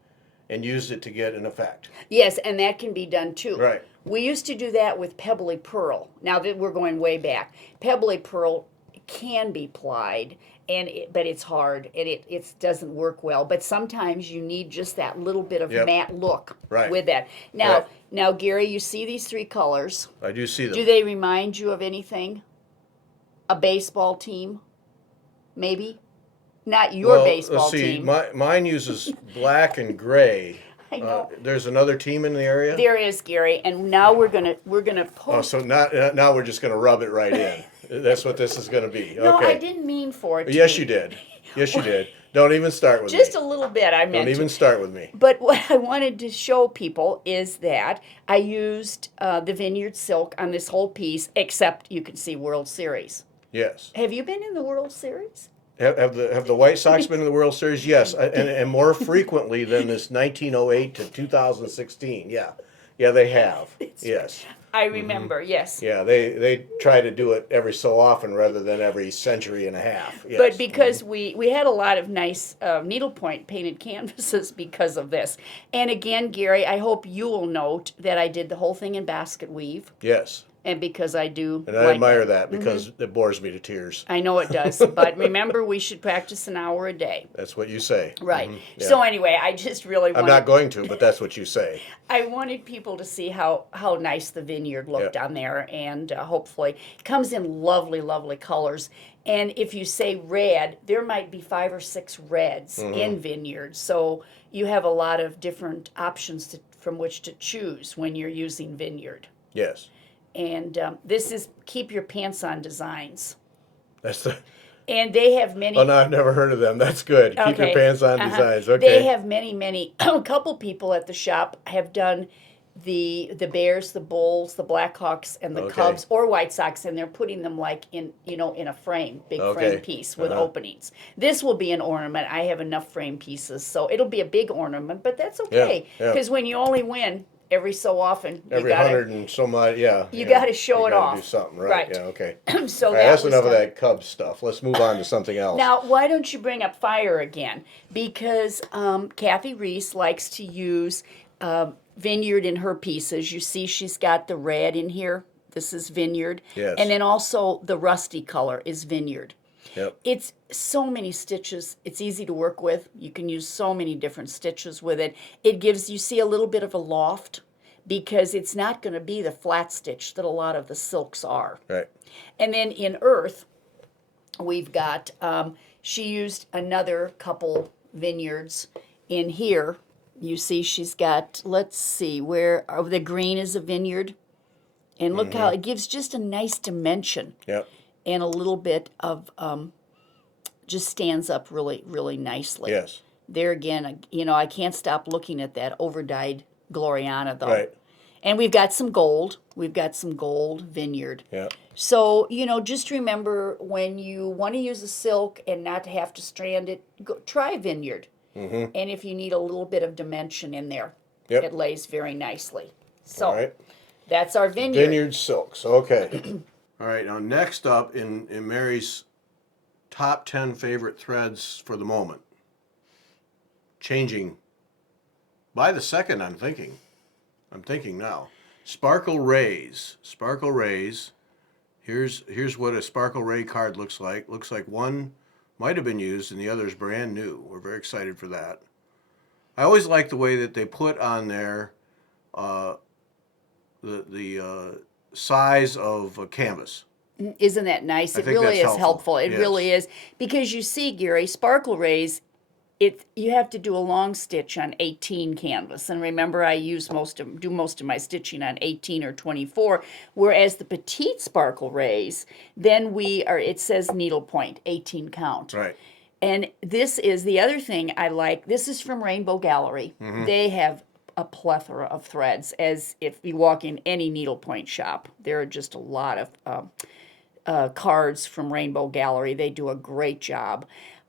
and used it to get an effect. Yes, and that can be done too. Right. We used to do that with Pebbly Pearl. Now that we're going way back. Pebbly Pearl can be plied, but it's hard and it doesn't work well. But sometimes you need just that little bit of matte look with that. Now, Gary, you see these 3 colors. I do see them. Do they remind you of anything? A baseball team? Maybe? Not your baseball team. Mine uses black and gray. I know. There's another team in the area? There is, Gary, and now we're gonna post. Oh, so now we're just gonna rub it right in. That's what this is gonna be. No, okay. I didn't mean for it. Yes, you did. Yes, you did. Don't even start with me. Just a little bit, I meant. Don't even start with me. But what I wanted to show people is that I used the Vineyard Silk on this whole piece, except you can see World Series. Yes. Have you been in the World Series? Have the White Sox been in the World Series? Yes, and more frequently than this 1908 to 2016. Yeah, they have. Yes. I remember, yes. Yeah, they try to do it every so often rather than every century and a half. Yes. But because we had a lot of nice needlepoint painted canvases because of this. And again, Gary, I hope you will note that I did the whole thing in basket weave. Yes. And because I do. And I admire that because it bores me to tears. I know it does. But remember, we should practice an hour a day. That's what you say. Right. Yeah. So anyway, I just really wanted... I'm not going to, but that's what you say. I wanted people to see how nice the Vineyard looked on there. And hopefully it comes in lovely, lovely colors. And if you say red, there might be 5 or 6 reds in Vineyard. So you have a lot of different options from which to choose when you're using Vineyard. Yes. And this is Keep Your Pants On Designs. That's the... And they have many... Oh, no, I've never heard of them. That's good. Keep Your Pants On Designs. Okay. They have many... A couple people at the shop have done the Bears, the Bulls, the Blackhawks, and the Cubs, or White Sox, and they're putting them like in a frame, big frame piece with openings. This will be an ornament. I have enough frame pieces, so it'll be a big ornament, but that's okay. Because when you only win... Every so often, every 100 and so much, you got to show it off. Do something, right? Yeah, okay. So that's enough of that Cubs stuff. Let's move on to something else. Now, why don't you bring up fire again? Because Kathy Reese likes to use Vineyard in her pieces. You see, she's got the red in here. This is Vineyard, and then also the rusty color is Vineyard. Yep. It's so many stitches. It's easy to work with. You can use so many different stitches with it. It gives, you see, a little bit of a loft because it's not going to be the flat stitch that a lot of the silks are. Right. And then in Earth, we've got, she used another couple Vineyards in here. You see she's got, let's see, the green is a Vineyard. And look how it gives just a nice dimension. Yep. And a little bit of, just stands up really, really nicely. Yes. There again, I can't stop looking at that overdyed Gloriana, though. Right. And we've got some gold. We've got some gold Vineyard. Yeah. So, just remember when you want to use a silk and not have to strand it, try Vineyard. And if you need a little bit of dimension in there, it lays very nicely. So, that's our Vineyard. Vineyard Silks, okay. All right, now next up in Mary's top 10 favorite threads for the moment. Changing by the second, I'm thinking now. Sparkle Rays. Sparkle Rays. Here's what a Sparkle Ray card looks like. Looks like one might have been used and the other's brand new. We're very excited for that. I always like the way that they put on there the size of a canvas. Isn't that nice? It really is helpful. It really is. Because you see, Gary, Sparkle Rays, you have to do a long stitch on 18 canvas. And remember, I do most of my stitching on 18 or 24. Whereas the Petite Sparkle Rays, then it says needlepoint, 18 count. Right. And this is the other thing I like. This is from Rainbow Gallery. They have a plethora of threads, as if you walk in any needlepoint shop. There are just a lot of cards from Rainbow Gallery. They do a great job.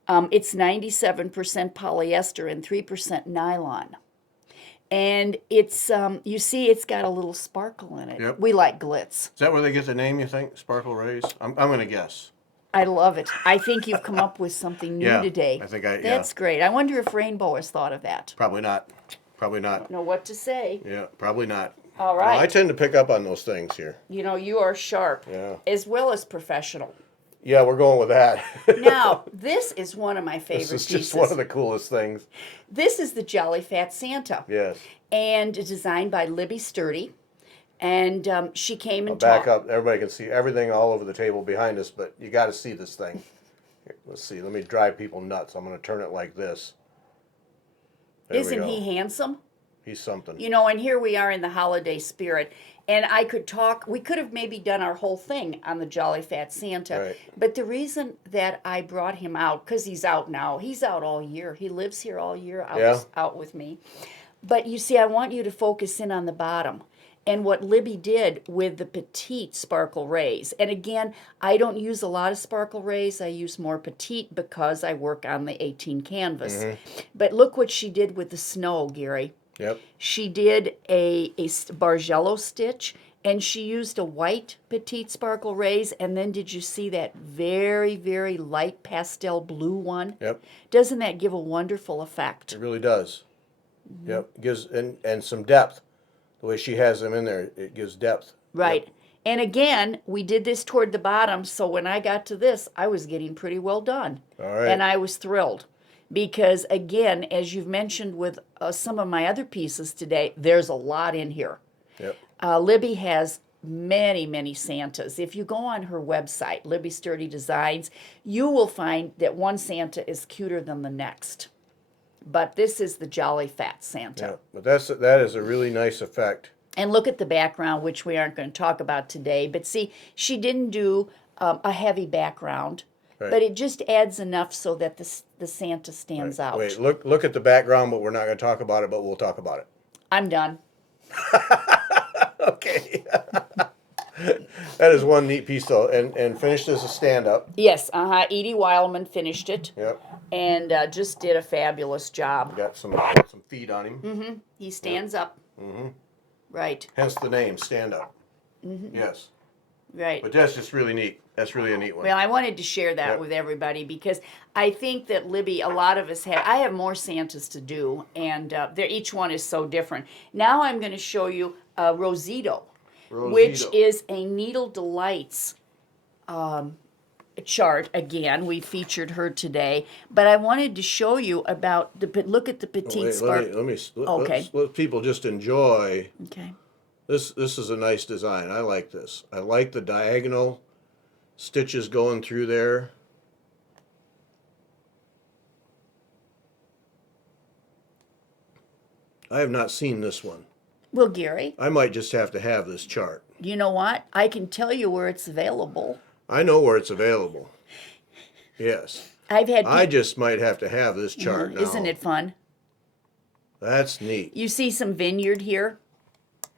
It's 97% polyester and 3% nylon. And it's, you see, it's got a little sparkle in it. Yep. We like glitz. Is that where they get the name, you think? Sparkle Rays? I'm going to guess. I love it. I think you've come up with something new today. I think That's great. I wonder if Rainbow has thought of that. Probably not. Probably not. Don't know what to say. Yeah, probably not. All right. Well, I tend to pick up on those things here. You are sharp. Yeah. As well as professional. Yeah, we're going with that. Now, this is one of my favorite pieces. This is just one of the coolest things. This is the Jolly Fat Santa. Yes. And designed by Libby Sturdy. And she came and back up. Everybody can see everything all over the table behind us, but you got to see this thing. Here, let's see. Let me drive people nuts. I'm going to turn it like this. Isn't he handsome? He's something. And here we are in the holiday spirit. And we could have maybe done our whole thing on the Jolly Fat Santa. Right. But the reason that I brought him out, because he's out now. He's out all year. He lives here all year out with me. But you see, I want you to focus in on the bottom. And what Libby did with the Petite Sparkle Rays, and again, I don't use a lot of Sparkle Rays. I use more Petite because I work on the 18 canvas. But look what she did with the snow, Gary. Yep. She did a Bargello stitch, and she used a white Petite Sparkle Rays, and then did you see that very, very light pastel blue one? Yep. Doesn't that give a wonderful effect? It really does. Yep. It gives and some depth. The way she has them in there, it gives depth. Right. Yep. And again, we did this toward the bottom, so when I got to this, I was getting pretty well done. All right. And I was thrilled. Because again, as you've mentioned with some of my other pieces today, there's a lot in here. Yep. Libby has many, many Santas. If you go on her website, Libby Sturdy Designs, you will find that one Santa is cuter than the next. But this is the Jolly Fat Santa. Yeah. But that is a really nice effect. And look at the background, which we aren't going to talk about today. But see, she didn't do a heavy background. Right. But it just adds enough so that the Santa stands out. Wait, look at the background, but we're not going to talk about it, but we'll talk about it. I'm done. Okay. That is one neat piece, though. And finished as a stand-up. Yes, Edie Weilman finished it. Yep. And just did a fabulous job. Got some feet on him. He stands up. Right. Hence the name, Stand Up. Yes. Right. But that's just really neat. That's really a neat one. Well, I wanted to share that with everybody because I think that Libby, a lot of us have, I have more Santas to do, and each one is so different. Now I'm going to show you Rosito, which is a Needle Delights chart. Again, we featured her today, but I wanted to show you about look at the Petite Sparkle. Let people just enjoy. Okay. This is a nice design. I like this. I like the diagonal stitches going through there. I have not seen this one. Well, Gary, I might just have to have this chart. you know what? I can tell you where it's available. I know where it's available. Yes. I just might have to have this chart now. Isn't it fun? That's neat. You see some Vineyard here?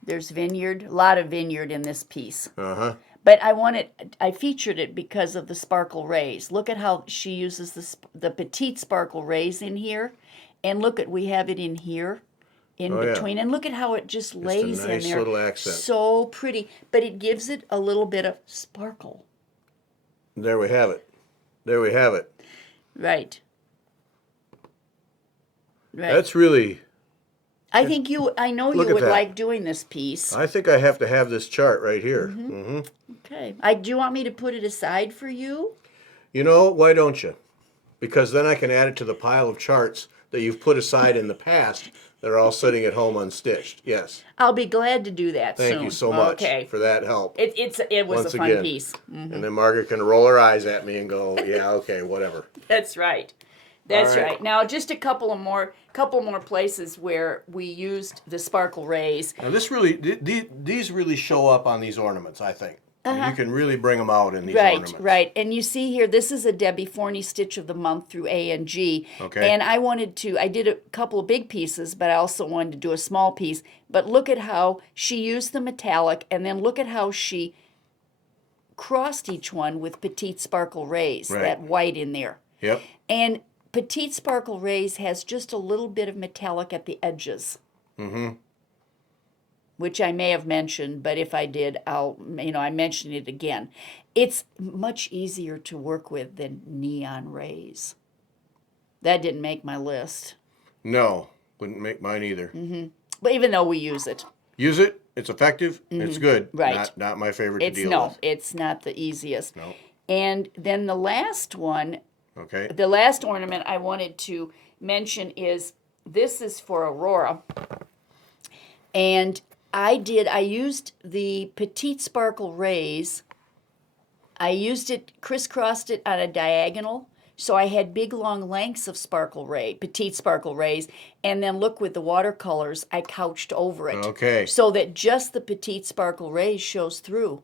There's Vineyard, a lot of Vineyard in this piece. But I featured it because of the Sparkle Rays. Look at how she uses the Petite Sparkle Rays in here. And look we have it in here, in between. And look at how it just lays in there. Nice little accent. So pretty. But it gives it a little bit of sparkle. There we have it. There we have it. Right. That's really... I know you would like doing this piece. I think I have to have this chart right here. Okay. Do you want me to put it aside for you? You know, why don't you? Because then I can add it to the pile of charts that you've put aside in the past that are all sitting at home unstitched. Yes. I'll be glad to do that soon. Thank you so much for that help. It was Once a fun again. piece. And then Margaret can roll her eyes at me and go, yeah, okay, whatever. That's right. That's All right. right. Now, just a couple more places where we used the Sparkle Rays. Now, these really show up on these ornaments, I think. You can really bring them out in these ornaments. Right. And you see here, this is a Debbie Forney Stitch of the Month through A and G. Okay. And I did a couple of big pieces, but I also wanted to do a small piece. But look at how she used the metallic, and then look at how she crossed each one with Petite Sparkle Rays, that white in there. Yep. And Petite Sparkle Rays has just a little bit of metallic at the edges. Which I may have mentioned, but if I did, I mention it again. It's much easier to work with than neon rays. That didn't make my list. No, wouldn't make mine either. But even though we use it. Use it. It's effective. It's good. Right. Not my favorite to deal with. It's not the easiest. No. And then the last one, the last ornament I wanted to mention this is for Aurora. And I used the Petite Sparkle Rays. I used it, crisscrossed it on a diagonal. So I had big long lengths of Petite Sparkle Rays. And then look, with the watercolors, I couched over it. Okay. So that just the Petite Sparkle Rays shows through.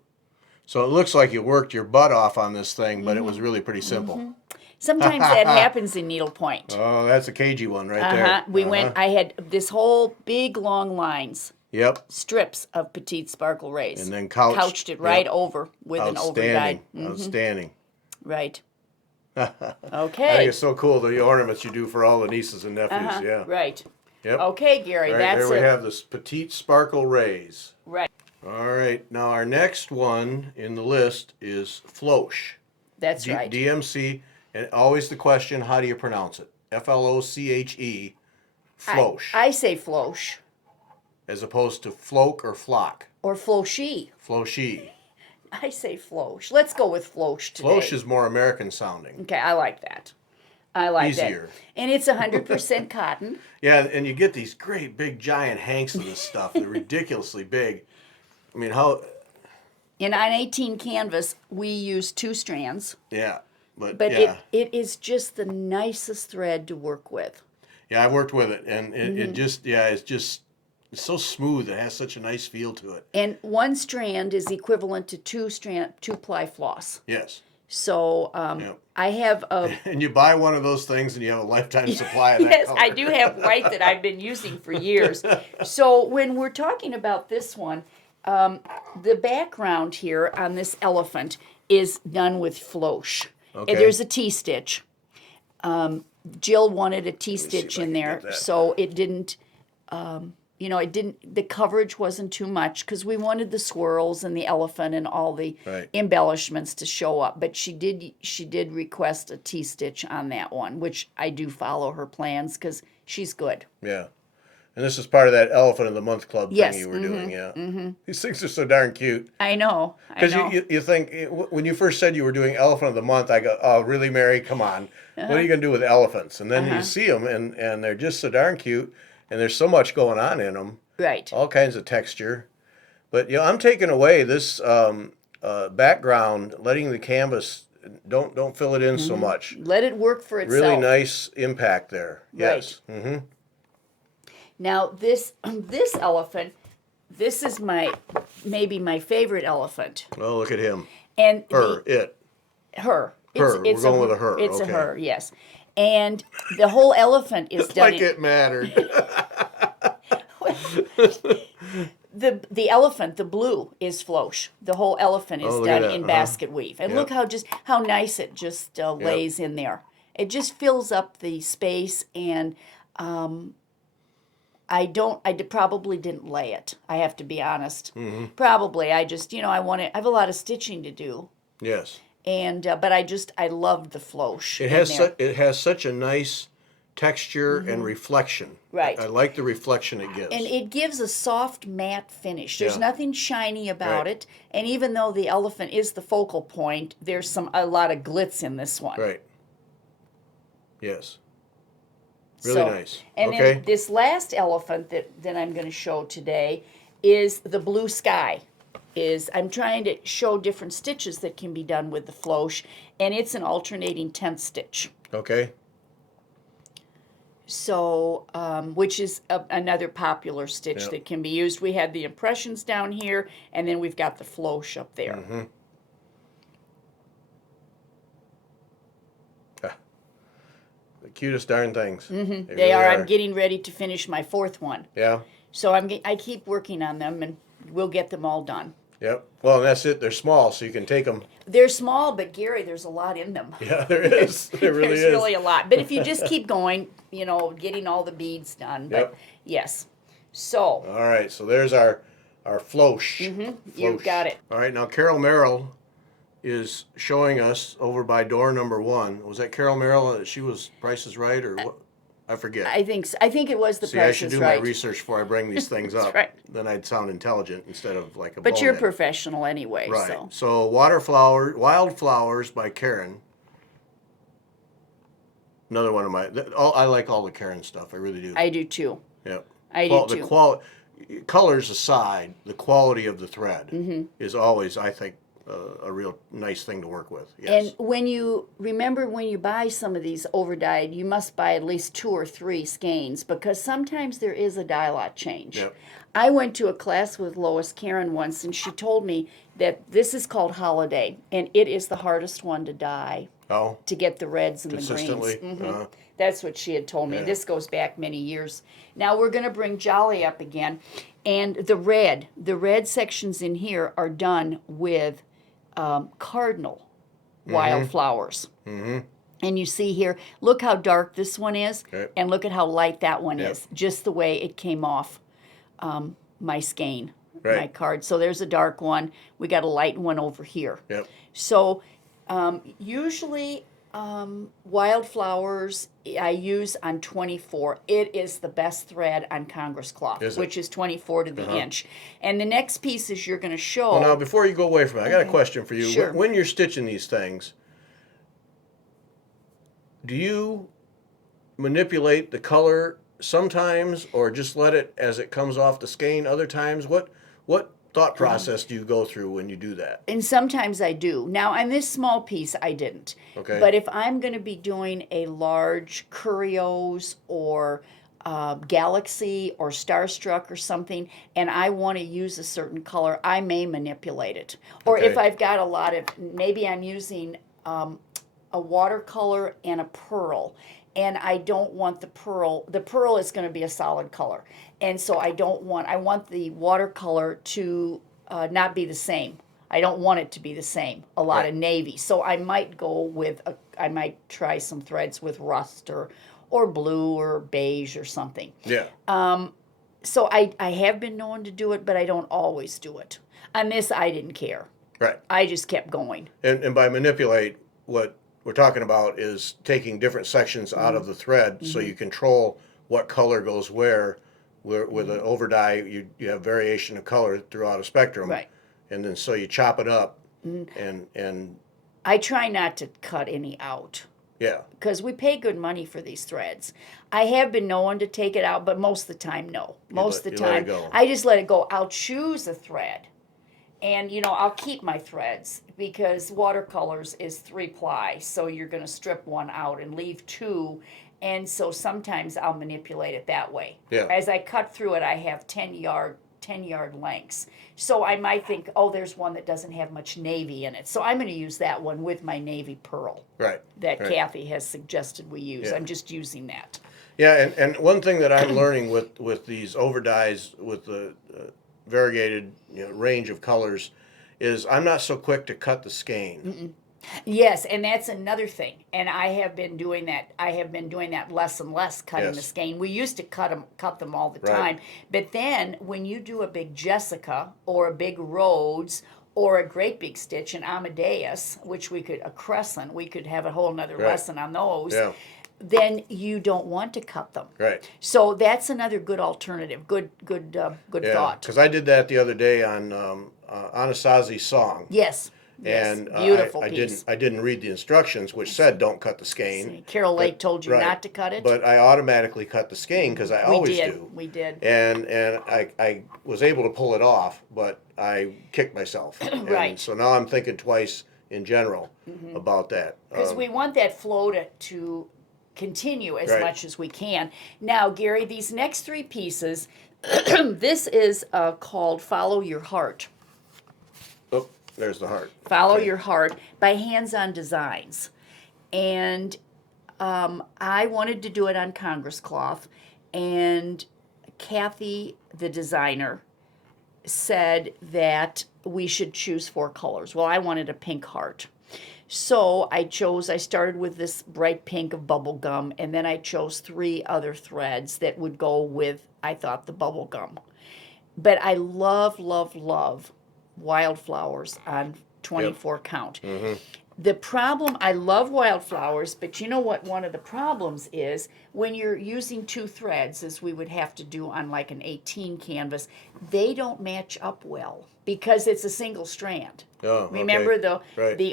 So it looks like you worked your butt off on this thing, but it was really pretty simple. Sometimes that happens in needlepoint. Oh, that's a cagey one right there. I had this whole big long lines. Yep. strips of Petite Sparkle Rays. And then couched it right over with an overdyed. Outstanding. Right. Okay. Okay. I think it's so cool, the ornaments you do for all the nieces and nephews. Yeah. Right. Yep. Okay, Gary, All right, that's there it. we have this Petite Sparkle Rays. Right. All right. Now our next one in the list is Floche. That's right. DMC, and always the question, how do you pronounce it? Floche. Floche. I say Floche. As opposed to floke or flock. Or Floche. Floche. I say Floche. Let's go with Floche today. Floche is more American sounding. Okay, I like that. I like Easier. that. And it's 100% cotton. Yeah, and you get these great big giant hanks of this stuff. They're ridiculously big. I mean, how... And on 18 canvas, we use 2 strands. Yeah, but it is just the nicest thread to work with. Yeah, I worked with it, and it just, it's so smooth. It has such a nice feel to it. And 1 strand is equivalent to 2-ply floss. Yes. So I have a... And you buy one of those things and you have a lifetime supply of that Yes, color. I do have white that I've been using for years. So when we're talking about this one, the background here on this elephant is done with Floche. Okay. There's a T-stitch. Jill wanted a T-stitch in there, so it didn't, the coverage wasn't too much because we wanted the swirls and the elephant and all the embellishments to show up. But she did request a T-stitch on that one, which I do follow her plans because she's good. Yeah. And this is part of that Elephant of the Month Club Yes. thing you were doing, yeah. Mm-hmm. These things are so darn cute. I know. Because you think, when you first said you were doing Elephant of the Month, I go, oh, really, Mary? Come on. What are you going to do with elephants? And then you see them, and they're just so darn cute, and there's so much going on in them. Right. All kinds of texture. But, I'm taking away this background, letting the canvas, don't fill it in so much. Let it work for itself. Really nice impact there. Yes. Right. Mm-hmm. Now this elephant, this is maybe my favorite elephant. Oh, look at him. And her. We're going with a her. It's okay. a her, yes. And the whole elephant is done. Like it mattered. The elephant, the blue, is Floche. The whole elephant is done in basket weave. And look how nice it just lays in there. It just fills up the space, and I probably didn't lay it. I have to be honest. Mm-hmm. Probably. I just, I have a lot of stitching to do. Yes. And, but I loved the Floche. It has such a nice texture and reflection. Right. I like the reflection it gives. And it gives a soft matte finish. There's nothing shiny about it. And even though the elephant is the focal point, there's a lot of glitz in this one. Right. Yes. Really nice. And then this last elephant that I'm going to show today is the blue sky. I'm trying to show different stitches that can be done with the Floche, and it's an alternating 10th stitch. Okay. So, which is another popular stitch that can be used. We had the impressions down here, and then we've got the Floche up there. Mm-hmm. The cutest darn things. Mm-hmm. They are. I'm getting ready to finish my 4th one. Yeah. So I keep working on them, and we'll get them all done. Yep. Well, and that's it. They're small, so you can take them. They're small, but Gary, there's a lot in them. Yeah, there is. There really is. There's really a lot. But if you just keep going, getting all the beads done. But yes. So. All right. So there's our Floche. Mm-hmm. You got it. All right. Now Carol Merrill is showing us over by door number 1. Was that Carol Merrill? She was Price is Right, or what? I forget. I think it was the Price is Right. I should do my research before I bring these things up. Right. Then I'd sound intelligent instead of like a But you're bonehead. professional anyway. Right. So Wildflowers by Karen. Another one of my. I like all the Karen stuff. I really do. I do too. Yep. I do too. Colors aside, the quality of the thread is always, I think, a real nice thing to work with. Yes. And when you buy some of these overdyed, you must buy at least 2 or 3 skeins, because sometimes there is a dye lot change. Yep. I went to a class with Lois Karen once, and she told me that this is called Holiday, and it is the hardest one to dye. Oh, To get the reds and the consistently. greens. That's what she had told me. Yeah. This goes back many years. Now we're going to bring Jolly up again. And the red sections in here are done with cardinal wildflowers. And you see here, look how dark this one is, and look at how light that one is. Just the way it came off my skein, my card. So there's a dark one. We got a light one over here. Yep. So usually wildflowers I use on 24. It is the best thread on Congress cloth, which is 24 to the inch. And the next pieces you're going to show. Well, now before you go away from it, I got a question for you. Sure. When you're stitching these things, do you manipulate the color sometimes, or just let it as it comes off the skein other times? What thought process do you go through when you do that? And sometimes I do. Now, on this small piece, I didn't. Okay. But if I'm going to be doing a large Curios or Galaxy or Starstruck or something, and I want to use a certain color, I may manipulate it. Or if I've got a lot of, maybe I'm using a watercolor and a pearl, and I don't want the pearl is going to be a solid color. And so I want the watercolor to not be the same. I don't want it to be the same, a lot of navy. So I might go with, I might try some threads with rust or blue or beige or something. Yeah. So I have been known to do it, but I don't always do it. On this, I didn't care. Right. I just kept going. And by manipulate, what we're talking about is taking different sections out of the thread so you control what color goes where. With an overdye, you have variation of color throughout a spectrum. Right. And then so you chop it up and I try not to cut any out. Yeah. Because we pay good money for these threads. I have been known to take it out, but most of the time, no. Most of the time, I just let it go. I'll choose a thread. And, I'll keep my threads because watercolors is 3-ply. So you're going to strip one out and leave 2. And so sometimes I'll manipulate it that way. Yeah. As I cut through it, I have 10-yard lengths. So I might think, oh, there's one that doesn't have much navy in it. So I'm going to use that one with my navy pearl. Right. That Kathy has suggested we use. Yeah. I'm just using that. Yeah, and one thing that I'm learning with these overdyes, with the variegated range of colors, is I'm not so quick to cut the skein. Yes, and that's another thing. And I have been doing that. I have been doing that less and less, cutting the skein. We used to cut them all the time. But then when you do a big Jessica or a big Rhodes or a great big stitch, an Amadeus, which a crescent, we could have a whole nother lesson on those. Yeah. Then you don't want to cut them. Right. So that's another good alternative. Good thought. Because I did that the other day on Anasazi's song. Yes. And beautiful I piece. didn't read the instructions, which said don't cut the skein. Carol Lake told you not to cut it. But I automatically cut the skein because I always do. We did. And I was able to pull it off, but I kicked myself. And so now I'm thinking twice in general about that. Because we want that flow to continue as much as we can. Now, Gary, these next 3 pieces, this is called Follow Your Heart. Oh, there's the heart. Follow Your Heart by Hands On Designs. And I wanted to do it on Congress cloth. And Kathy, the designer, said that we should choose 4 colors. Well, I wanted a pink heart. So I started with this bright pink of bubble gum, and then I chose 3 other threads that would go with, I thought, the bubble gum. But I love, love, love wildflowers on 24 count. The problem, I love wildflowers, but you know what one of the problems is? When you're using 2 threads, as we would have to do on like an 18 canvas, they don't match up well because it's a single strand. Oh, Remember the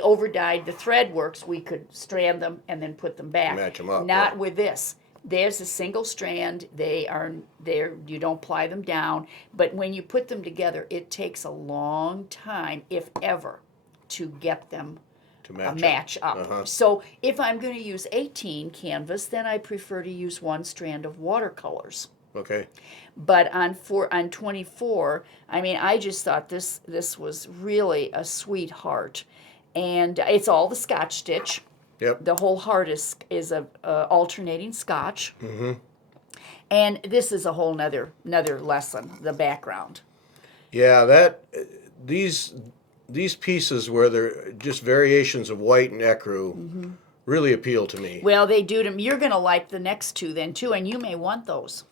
overdyed, the Threadworx, we could strand them and then put them back. Match them up. Not with this. There's a single strand. They are there. You don't ply them down. But when you put them together, it takes a long time, if ever, to get them to match up. So if I'm going to use 18 canvas, then I prefer to use 1 strand of watercolors. Okay. But on 24, I mean, I just thought this was really a sweetheart, and it's all the Scotch stitch. Yep. The whole heart is a alternating Scotch. Mm-hmm. And this is a whole nother lesson, the background. Yeah, these pieces where they're just variations of white and ecru really appeal to me. Well, they do to. You're going to like the next two then too, and you may want those.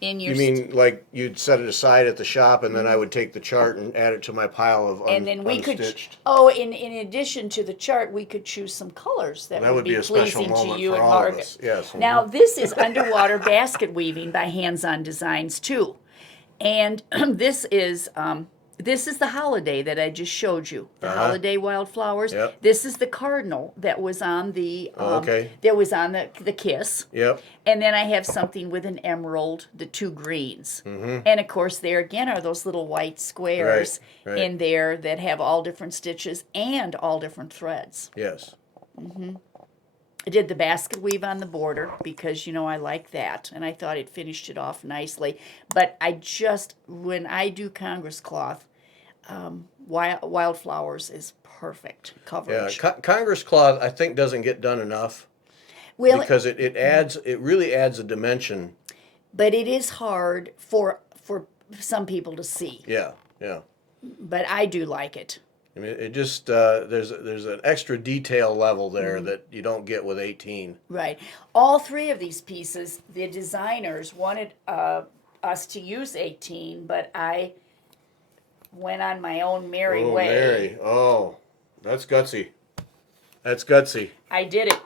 In your You mean like you'd set it aside at the shop, and then I would take the chart and add it to my pile of and then we unstitched? could. In addition to the chart, we could choose some colors that That would be a special pleasing to moment you for and all of Margaret. us. Yes. Now this is underwater basket weaving by Hands On Designs too, and this is the holiday that I just showed you. The holiday wildflowers. Yep. This is the cardinal that was on the okay. that was on the kiss. Yep. And then I have something with an emerald, the two greens. Mm-hmm. And of course, there again are those little white squares Right. in there that have all different stitches and all different threads. Yes. I did the basket weave on the border because, I like that. And I thought it finished it off nicely. But when I do Congress cloth, wildflowers is perfect Yeah. coverage. Congress cloth, I think, doesn't get done enough Well, because it really adds a dimension. but it is hard for some people to see. Yeah. Yeah. But I do like it. I mean, it just there's an extra detail level there that you don't get with 18. Right. All three of these pieces, the designers wanted us to use 18, but I went on my own merry way. Mary. Oh, that's gutsy. That's gutsy. I did it.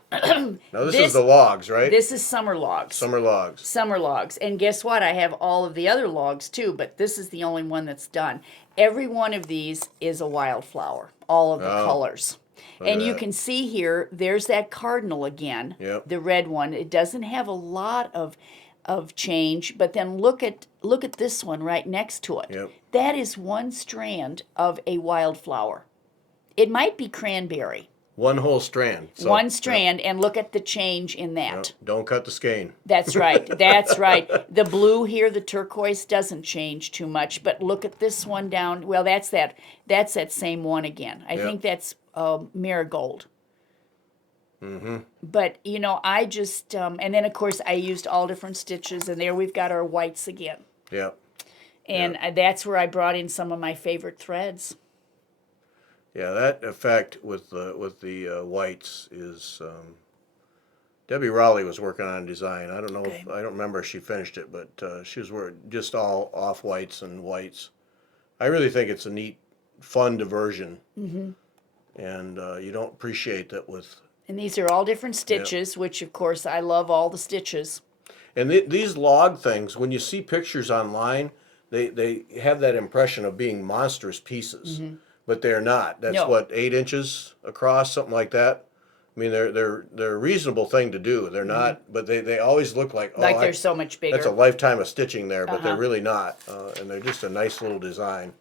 Now this is the logs, right? This is summer logs. Summer logs. Summer logs. And guess what? I have all of the other logs too, but this is the only one that's done. Every one of these is a wildflower, all of the colors. And you can see here, there's that cardinal again, the red one. It doesn't have a lot of change, but then look at this one right next to it. Yep. That is one strand of a wildflower. It might be cranberry. One whole strand. So, One strand, and look at the change in that. Don't cut the skein. That's right. That's right. The blue here, the turquoise, doesn't change too much. But look at this one down. Well, that's that same one again. I think that's marigold. Mm-hmm. But I just and then of course I used all different stitches, and there we've got our whites again. Yep. And that's where I brought in some of my favorite threads. Yeah, that effect with the whites is. Debbie Rowley was working on design. I don't know. Okay. I don't remember if she finished it, but she was just all off whites and whites. I really think it's a neat, fun diversion, and you don't appreciate that with. And these are all different stitches, which of course I love all the stitches. And these log things, when you see pictures online, they have that impression of being monstrous pieces, but they're not. That's No. 8 inches across, something like that. I mean, they're a reasonable thing to do. They're not, but they always look like They're so much bigger. That's a lifetime of stitching there, but they're really not, and they're just a nice little design.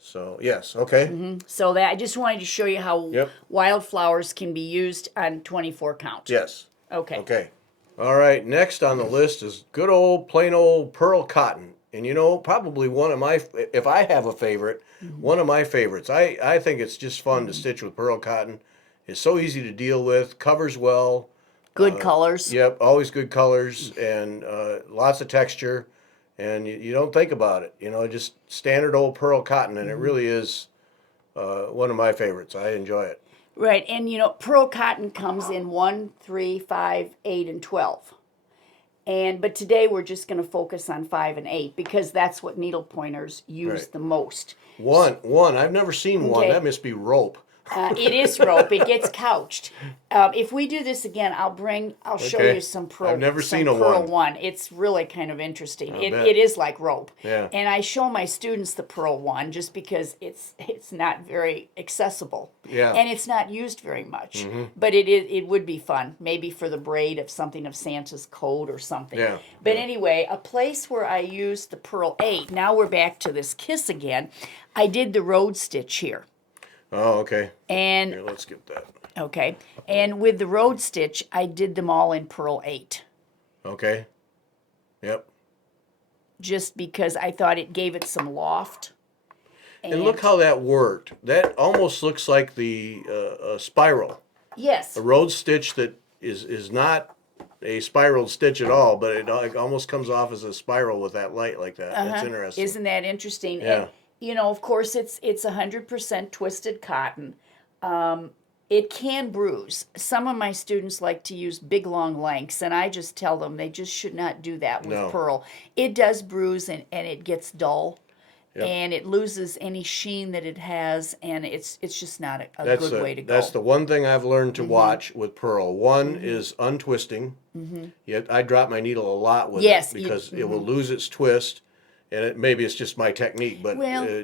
So yes, okay. So that I just wanted to show you how Yep. wildflowers can be used on 24 count. Yes. Okay. Okay. All right. Next on the list is good old plain old pearl cotton, and probably one of my, if I have a favorite, one of my favorites. I think it's just fun to stitch with pearl cotton. It's so easy to deal with, covers well. Good colors. Yep, always good colors and lots of texture, and you don't think about it. Just standard old pearl cotton, and it really is one of my favorites. I enjoy it. Right, and pearl cotton comes in 1, 3, 5, 8, and 12. But today we're just going to focus on 5 and 8 because that's what needle pointers use Right. the most. One. I've never seen one. Okay. That must be rope. It is rope. It gets couched. If we do this again, I'll show Okay. you some pearl. I've never some seen a pearl one. It's really kind of interesting. bet. It is like rope. Yeah. And I show my students the pearl one just because it's not very accessible. Yeah. And it's not used very much. But it would be fun, maybe for the braid of something of Santa's coat or something. Yeah. But anyway, a place where I used the pearl 8. Now we're back to this kiss again. I did the road stitch here. Oh, okay. And Here, let's get that. okay. And with the road stitch, I did them all in pearl 8. Okay. Yep. Just because I thought it gave it some loft. And look how that worked. That almost looks like the spiral. Yes. A road stitch that is not a spiraled stitch at all, but it almost comes off as a spiral with that light like that. That's interesting. Isn't that interesting? Yeah. And, you know, of course, it's 100% twisted cotton. It can bruise. Some of my students like to use big, long lengths, and I just tell them they just should not do that with pearl. It does bruise, and it gets dull. Yep. And it loses any sheen that it has, and it's just not a good way to go. That's the one thing I've learned to watch with pearl. One is untwisting. Yet I drop my needle a lot with it because it will lose its twist, and maybe it's just my technique. But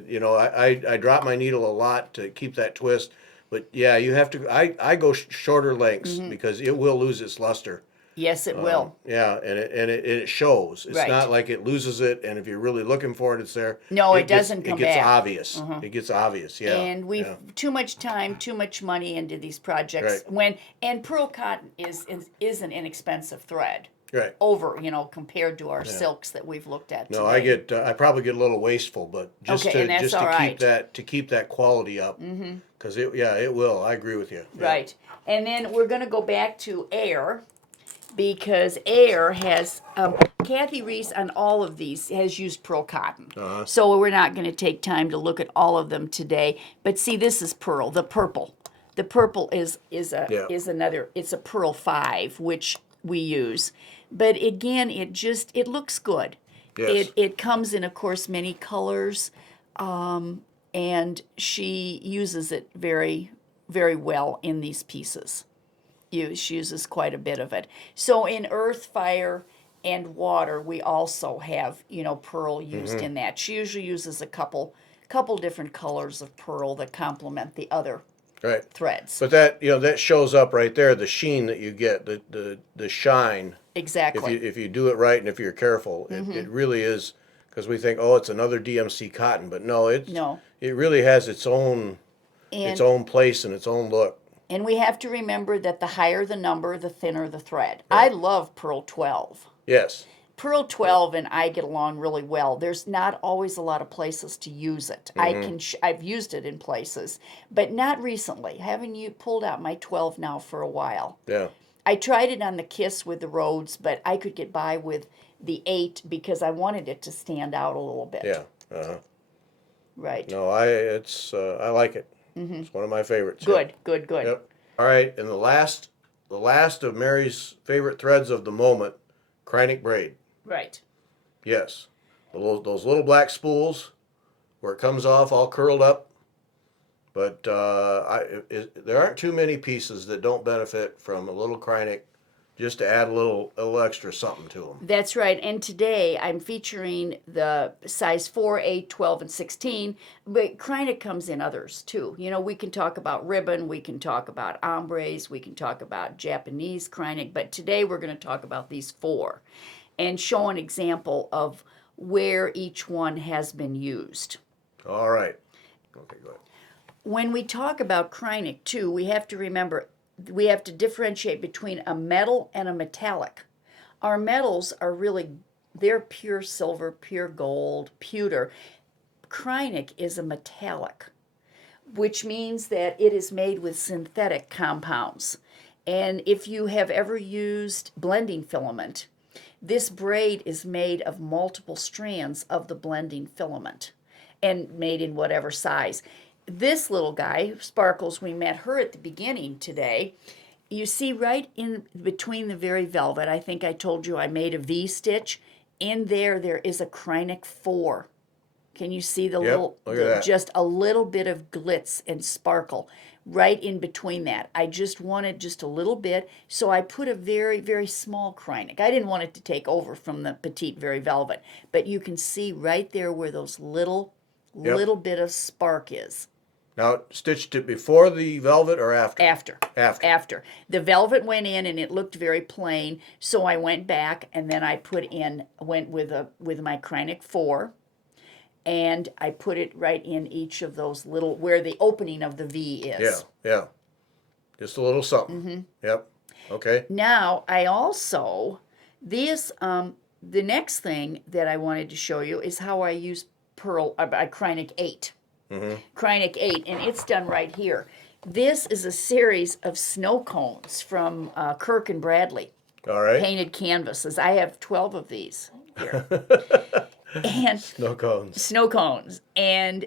you know, I drop my needle a lot to keep that twist. But yeah, you have to. I go shorter lengths because it will lose its luster. Yes, it will. Yeah, and it shows. It's not like it loses it, and if you're really looking for it, it's there. No, it doesn't come back. It gets obvious. It gets obvious. Yeah. And we've too much time, too much money into these projects. Right. And pearl cotton is an inexpensive thread. Right. Over, compared to our silks that we've looked at today. No, I probably get a little wasteful, but just to keep that quality up, because it will. I agree with you. Yeah. Right. And then we're going to go back to Air. Because Air has, Kathy Reese on all of these has used pearl cotton. So we're not going to take time to look at all of them today. But see, this is pearl, the purple. The purple is another, it's a Pearl 5, which we use. But again, it looks good. Yes. It comes in, of course, many colors. And she uses it very, very well in these pieces. She uses quite a bit of it. So in earth, fire, and water, we also have, pearl used in that. She usually uses a couple different colors of pearl that complement the other threads. But that shows up right there, the sheen that you get, the shine. Exactly. If you do it right and if you're careful, it really is, because we think, oh, it's another DMC cotton, but no, it really has its own place and its own look. And we have to remember that the higher the number, the thinner the thread. Right. I love Pearl 12. Yes. Pearl 12 and I get along really well. There's not always a lot of places to use it. I've used it in places, but not recently. Haven't you pulled out my 12 now for a while? Yeah. I tried it on the Kiss with the Rhodes, but I could get by with the 8 because I wanted it to stand out a little bit. Yeah. Right. No, I like it. It's one of my favorites. Good. Yep. All right, and the last of Mary's favorite threads of the moment, Kreinik braid. Right. Yes. Those little black spools where it comes off all curled up. But there aren't too many pieces that don't benefit from a little Kreinik, just to add a little extra something to them. That's right. And today I'm featuring the size 4, 8, 12, and 16. But Kreinik comes in others too. We can talk about ribbon, we can talk about ombres, we can talk about Japanese Kreinik. But today we're going to talk about these 4 and show an example of where each one has been used. All right. Okay, go ahead. When we talk about Kreinik too, we have to remember we have to differentiate between a metal and a metallic. Our metals are they're pure silver, pure gold, pewter. Kreinik is a metallic, which means that it is made with synthetic compounds. And if you have ever used blending filament, this braid is made of multiple strands of the blending filament and made in whatever size. This little guy, Sparkles, we met her at the beginning today. You see right in between the Very Velvet, I think I told you I made a V-stitch. In there is a Kreinik 4. Can you see just a little bit of glitz and sparkle right in between that? I just wanted just a little bit, so I put a very, very small Kreinik. I didn't want it to take over from the Petite Very Velvet, but you can see right there where those little bit of spark is. Now, stitched it before the velvet or after? After. The velvet went in and it looked very plain, so I went back and then I went with my Kreinik 4, and I put it right in each of those little, where the opening of the V is. Yeah. Just a little something. Yep. Okay. Now, I also, the next thing that I wanted to show you is how I use Kreinik 8. Kreinik 8, and it's done right here. This is a series of snow cones from Kirk and Bradley. All right. Painted canvases. I have 12 of these here. And Snow cones. Snow cones. And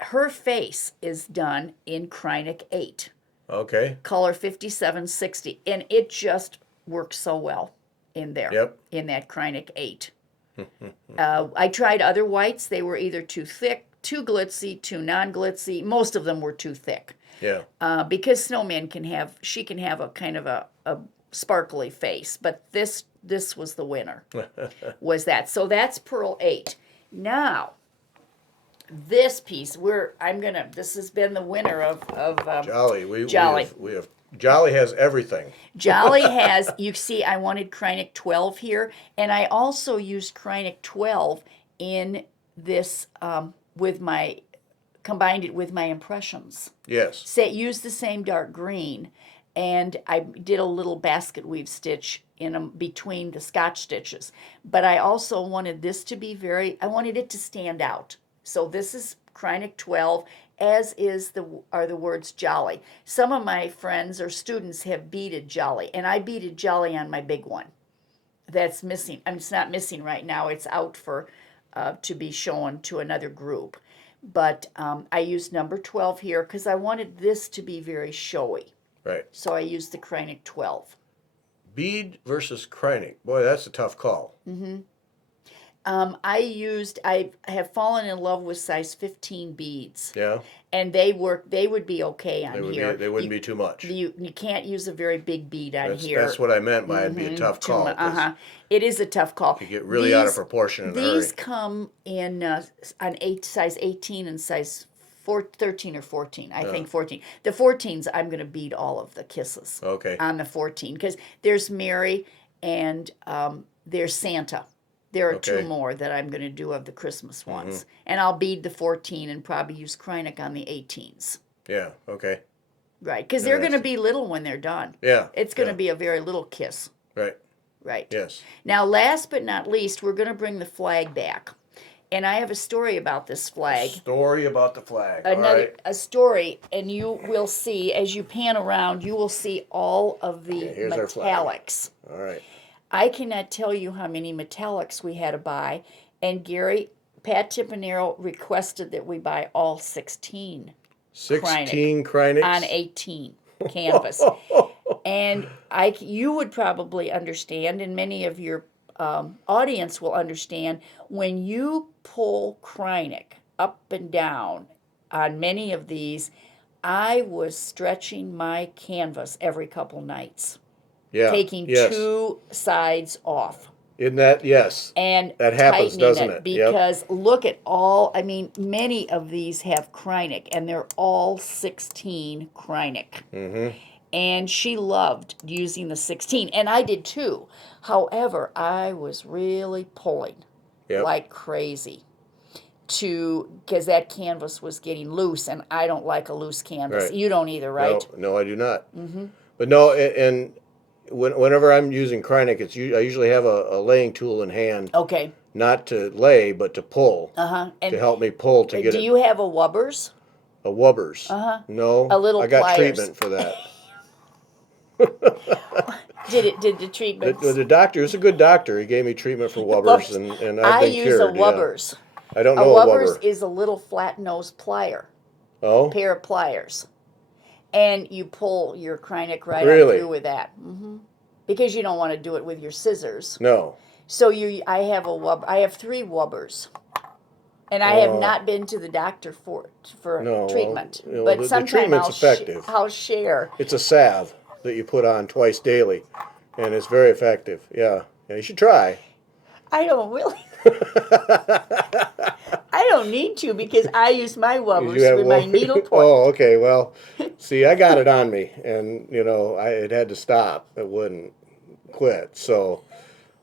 her face is done in Kreinik 8. Okay. Color 5760. And it just works so well in there. Yep. In that Kreinik 8. I tried other whites. They were either too thick, too glitzy, too non-glitzy. Most of them were too thick. Yeah. Because Snowman can have a kind of a sparkly face, but this was the winner. Was that. So that's Pearl 8. Now, this piece, this has been the winner of Jolly. Jolly. We have Jolly has everything. Jolly has, you see, I wanted Kreinik 12 here, and I also used Kreinik 12 in this combined it with my impressions. Yes. Used the same dark green, and I did a little basket weave stitch between the Scotch stitches. But I also wanted this to be I wanted it to stand out. So this is Kreinik 12, as are the words Jolly. Some of my friends or students have beaded Jolly, and I beaded Jolly on my big one. That's missing. I mean, it's not missing right now. It's out for to be shown to another group. But I used number 12 here because I wanted this to be very showy. Right. So I used the Kreinik 12. Bead versus Kreinik. Boy, that's a tough call. I have fallen in love with size 15 beads. Yeah. And they would be okay on here. They wouldn't be too much. You can't use a very big bead on here. That's what I meant by it'd be a tough call. It is a tough call. You get really out of proportion in a hurry. These come in size 18 and size 13 or 14. I think 14. The 14s, I'm going to bead all of the kisses. Okay. On the 14, because there's Mary and there's Santa. There are two more that I'm going to do of the Christmas ones. And I'll bead the 14 and probably use Kreinik on the 18s. Yeah, okay. Right, because they're going to be little when they're done. Yeah. It's going to be a very little kiss. Right. Right. Yes. Now, last but not least, we're going to bring the flag back. And I have a story about this flag. Story about the flag. A story, and you will see, as you pan around, you will see all of the metallics. All right. I cannot tell you how many metallics we had to buy, and Pat Tippanero requested that we buy all 16. 16 Kreiniks? On 18 canvas. And you would probably understand, and many of your audience will understand, when you pull Kreinik up and down on many of these, I was stretching my canvas every couple nights. Yeah. Taking two sides off. Isn't that, yes. And that happens, doesn't it? Because look at many of these have Kreinik, and they're all 16 Kreinik. And she loved using the 16, and I did too. However, I was really pulling like crazy because that canvas was getting loose, and I don't like a loose canvas. Right. You don't either, right? No, I do not. But no, and whenever I'm using Kreinik, I usually have a laying tool in hand. Okay. Not to lay, but to pull. To help me pull to get it. Do you have a Wubbers? A Wubbers? No. A little I got pliers. treatment for that. Did the treatment? The doctor is a good doctor. He gave me treatment for Wubbers, and I've been cured. I use a Wubbers. Yeah. I don't know a Wubber. A Wubbers is a little flat nose plier. Oh. Pair of pliers. And you pull your Kreinik right on through with that. Because you don't want to do it with your scissors. No. So I have I have 3 Wubbers. And I have not been to the doctor for treatment. But sometime I'll share. It's a salve that you put on twice daily, and it's very effective. Yeah, you should try. I don't really. I don't need to because I use my Wubbers with my needlepoint. Oh, okay. Well, see, I got it on me, and it had to stop. It wouldn't quit. So,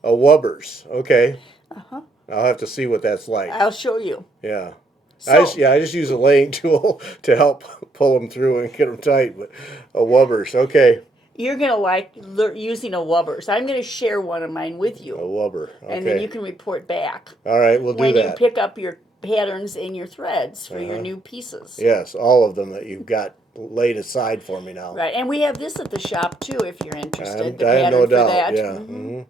a Wubbers. Okay. I'll have to see what that's like. I'll show you. Yeah. So, I just use a laying tool to help pull them through and get them tight. But a Wubbers. Okay. You're going to like using a wubber. So I'm going to share one of mine with you. A wubber. Okay. And then you can report back. All right, we'll do when that. you pick up your patterns and your threads for your new pieces. Yes, all of them that you've got laid aside for me now. Right, and we have this at the shop too if you're interested. I have no doubt, yeah. Mm-hmm.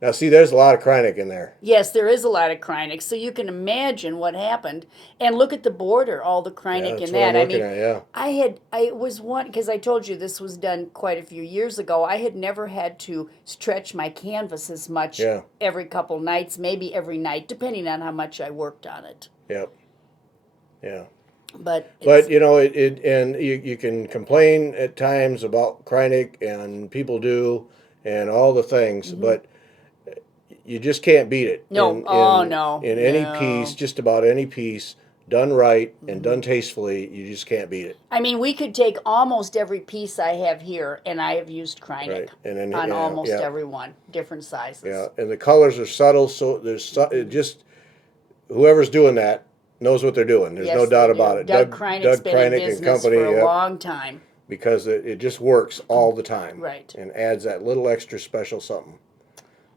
Now see, there's a lot of Kreinik in there. Yes, there is a lot of Kreinik, so you can imagine what happened. And look at the border, all the Kreinik in that. I was one, because I told you this was done quite a few years ago. I had never had to stretch my canvas as much every couple nights, maybe every night, depending on how much I worked on it. Yep. Yeah. But you know, you can complain at times about Kreinik, and people do, and all the things, but you just can't beat it. No, in any piece, just about any piece, done right and done tastefully, you just can't beat it. I mean, we could take almost every piece I have here, and I have used Kreinik on almost every one, different sizes. Yeah, and the colors are subtle, so just whoever's doing that knows what they're doing. There's no doubt about it. Doug Kreinik's been in business for a long time. Because it just works all the time. Right. And adds that little extra special something.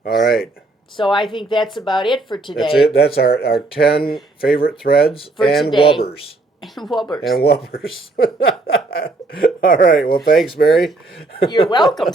All right. So I think that's about it for today. That's it. That's our 10 favorite threads and today. wubbers. And wubbers. And wubbers. All right. Well, thanks, Mary. You're welcome.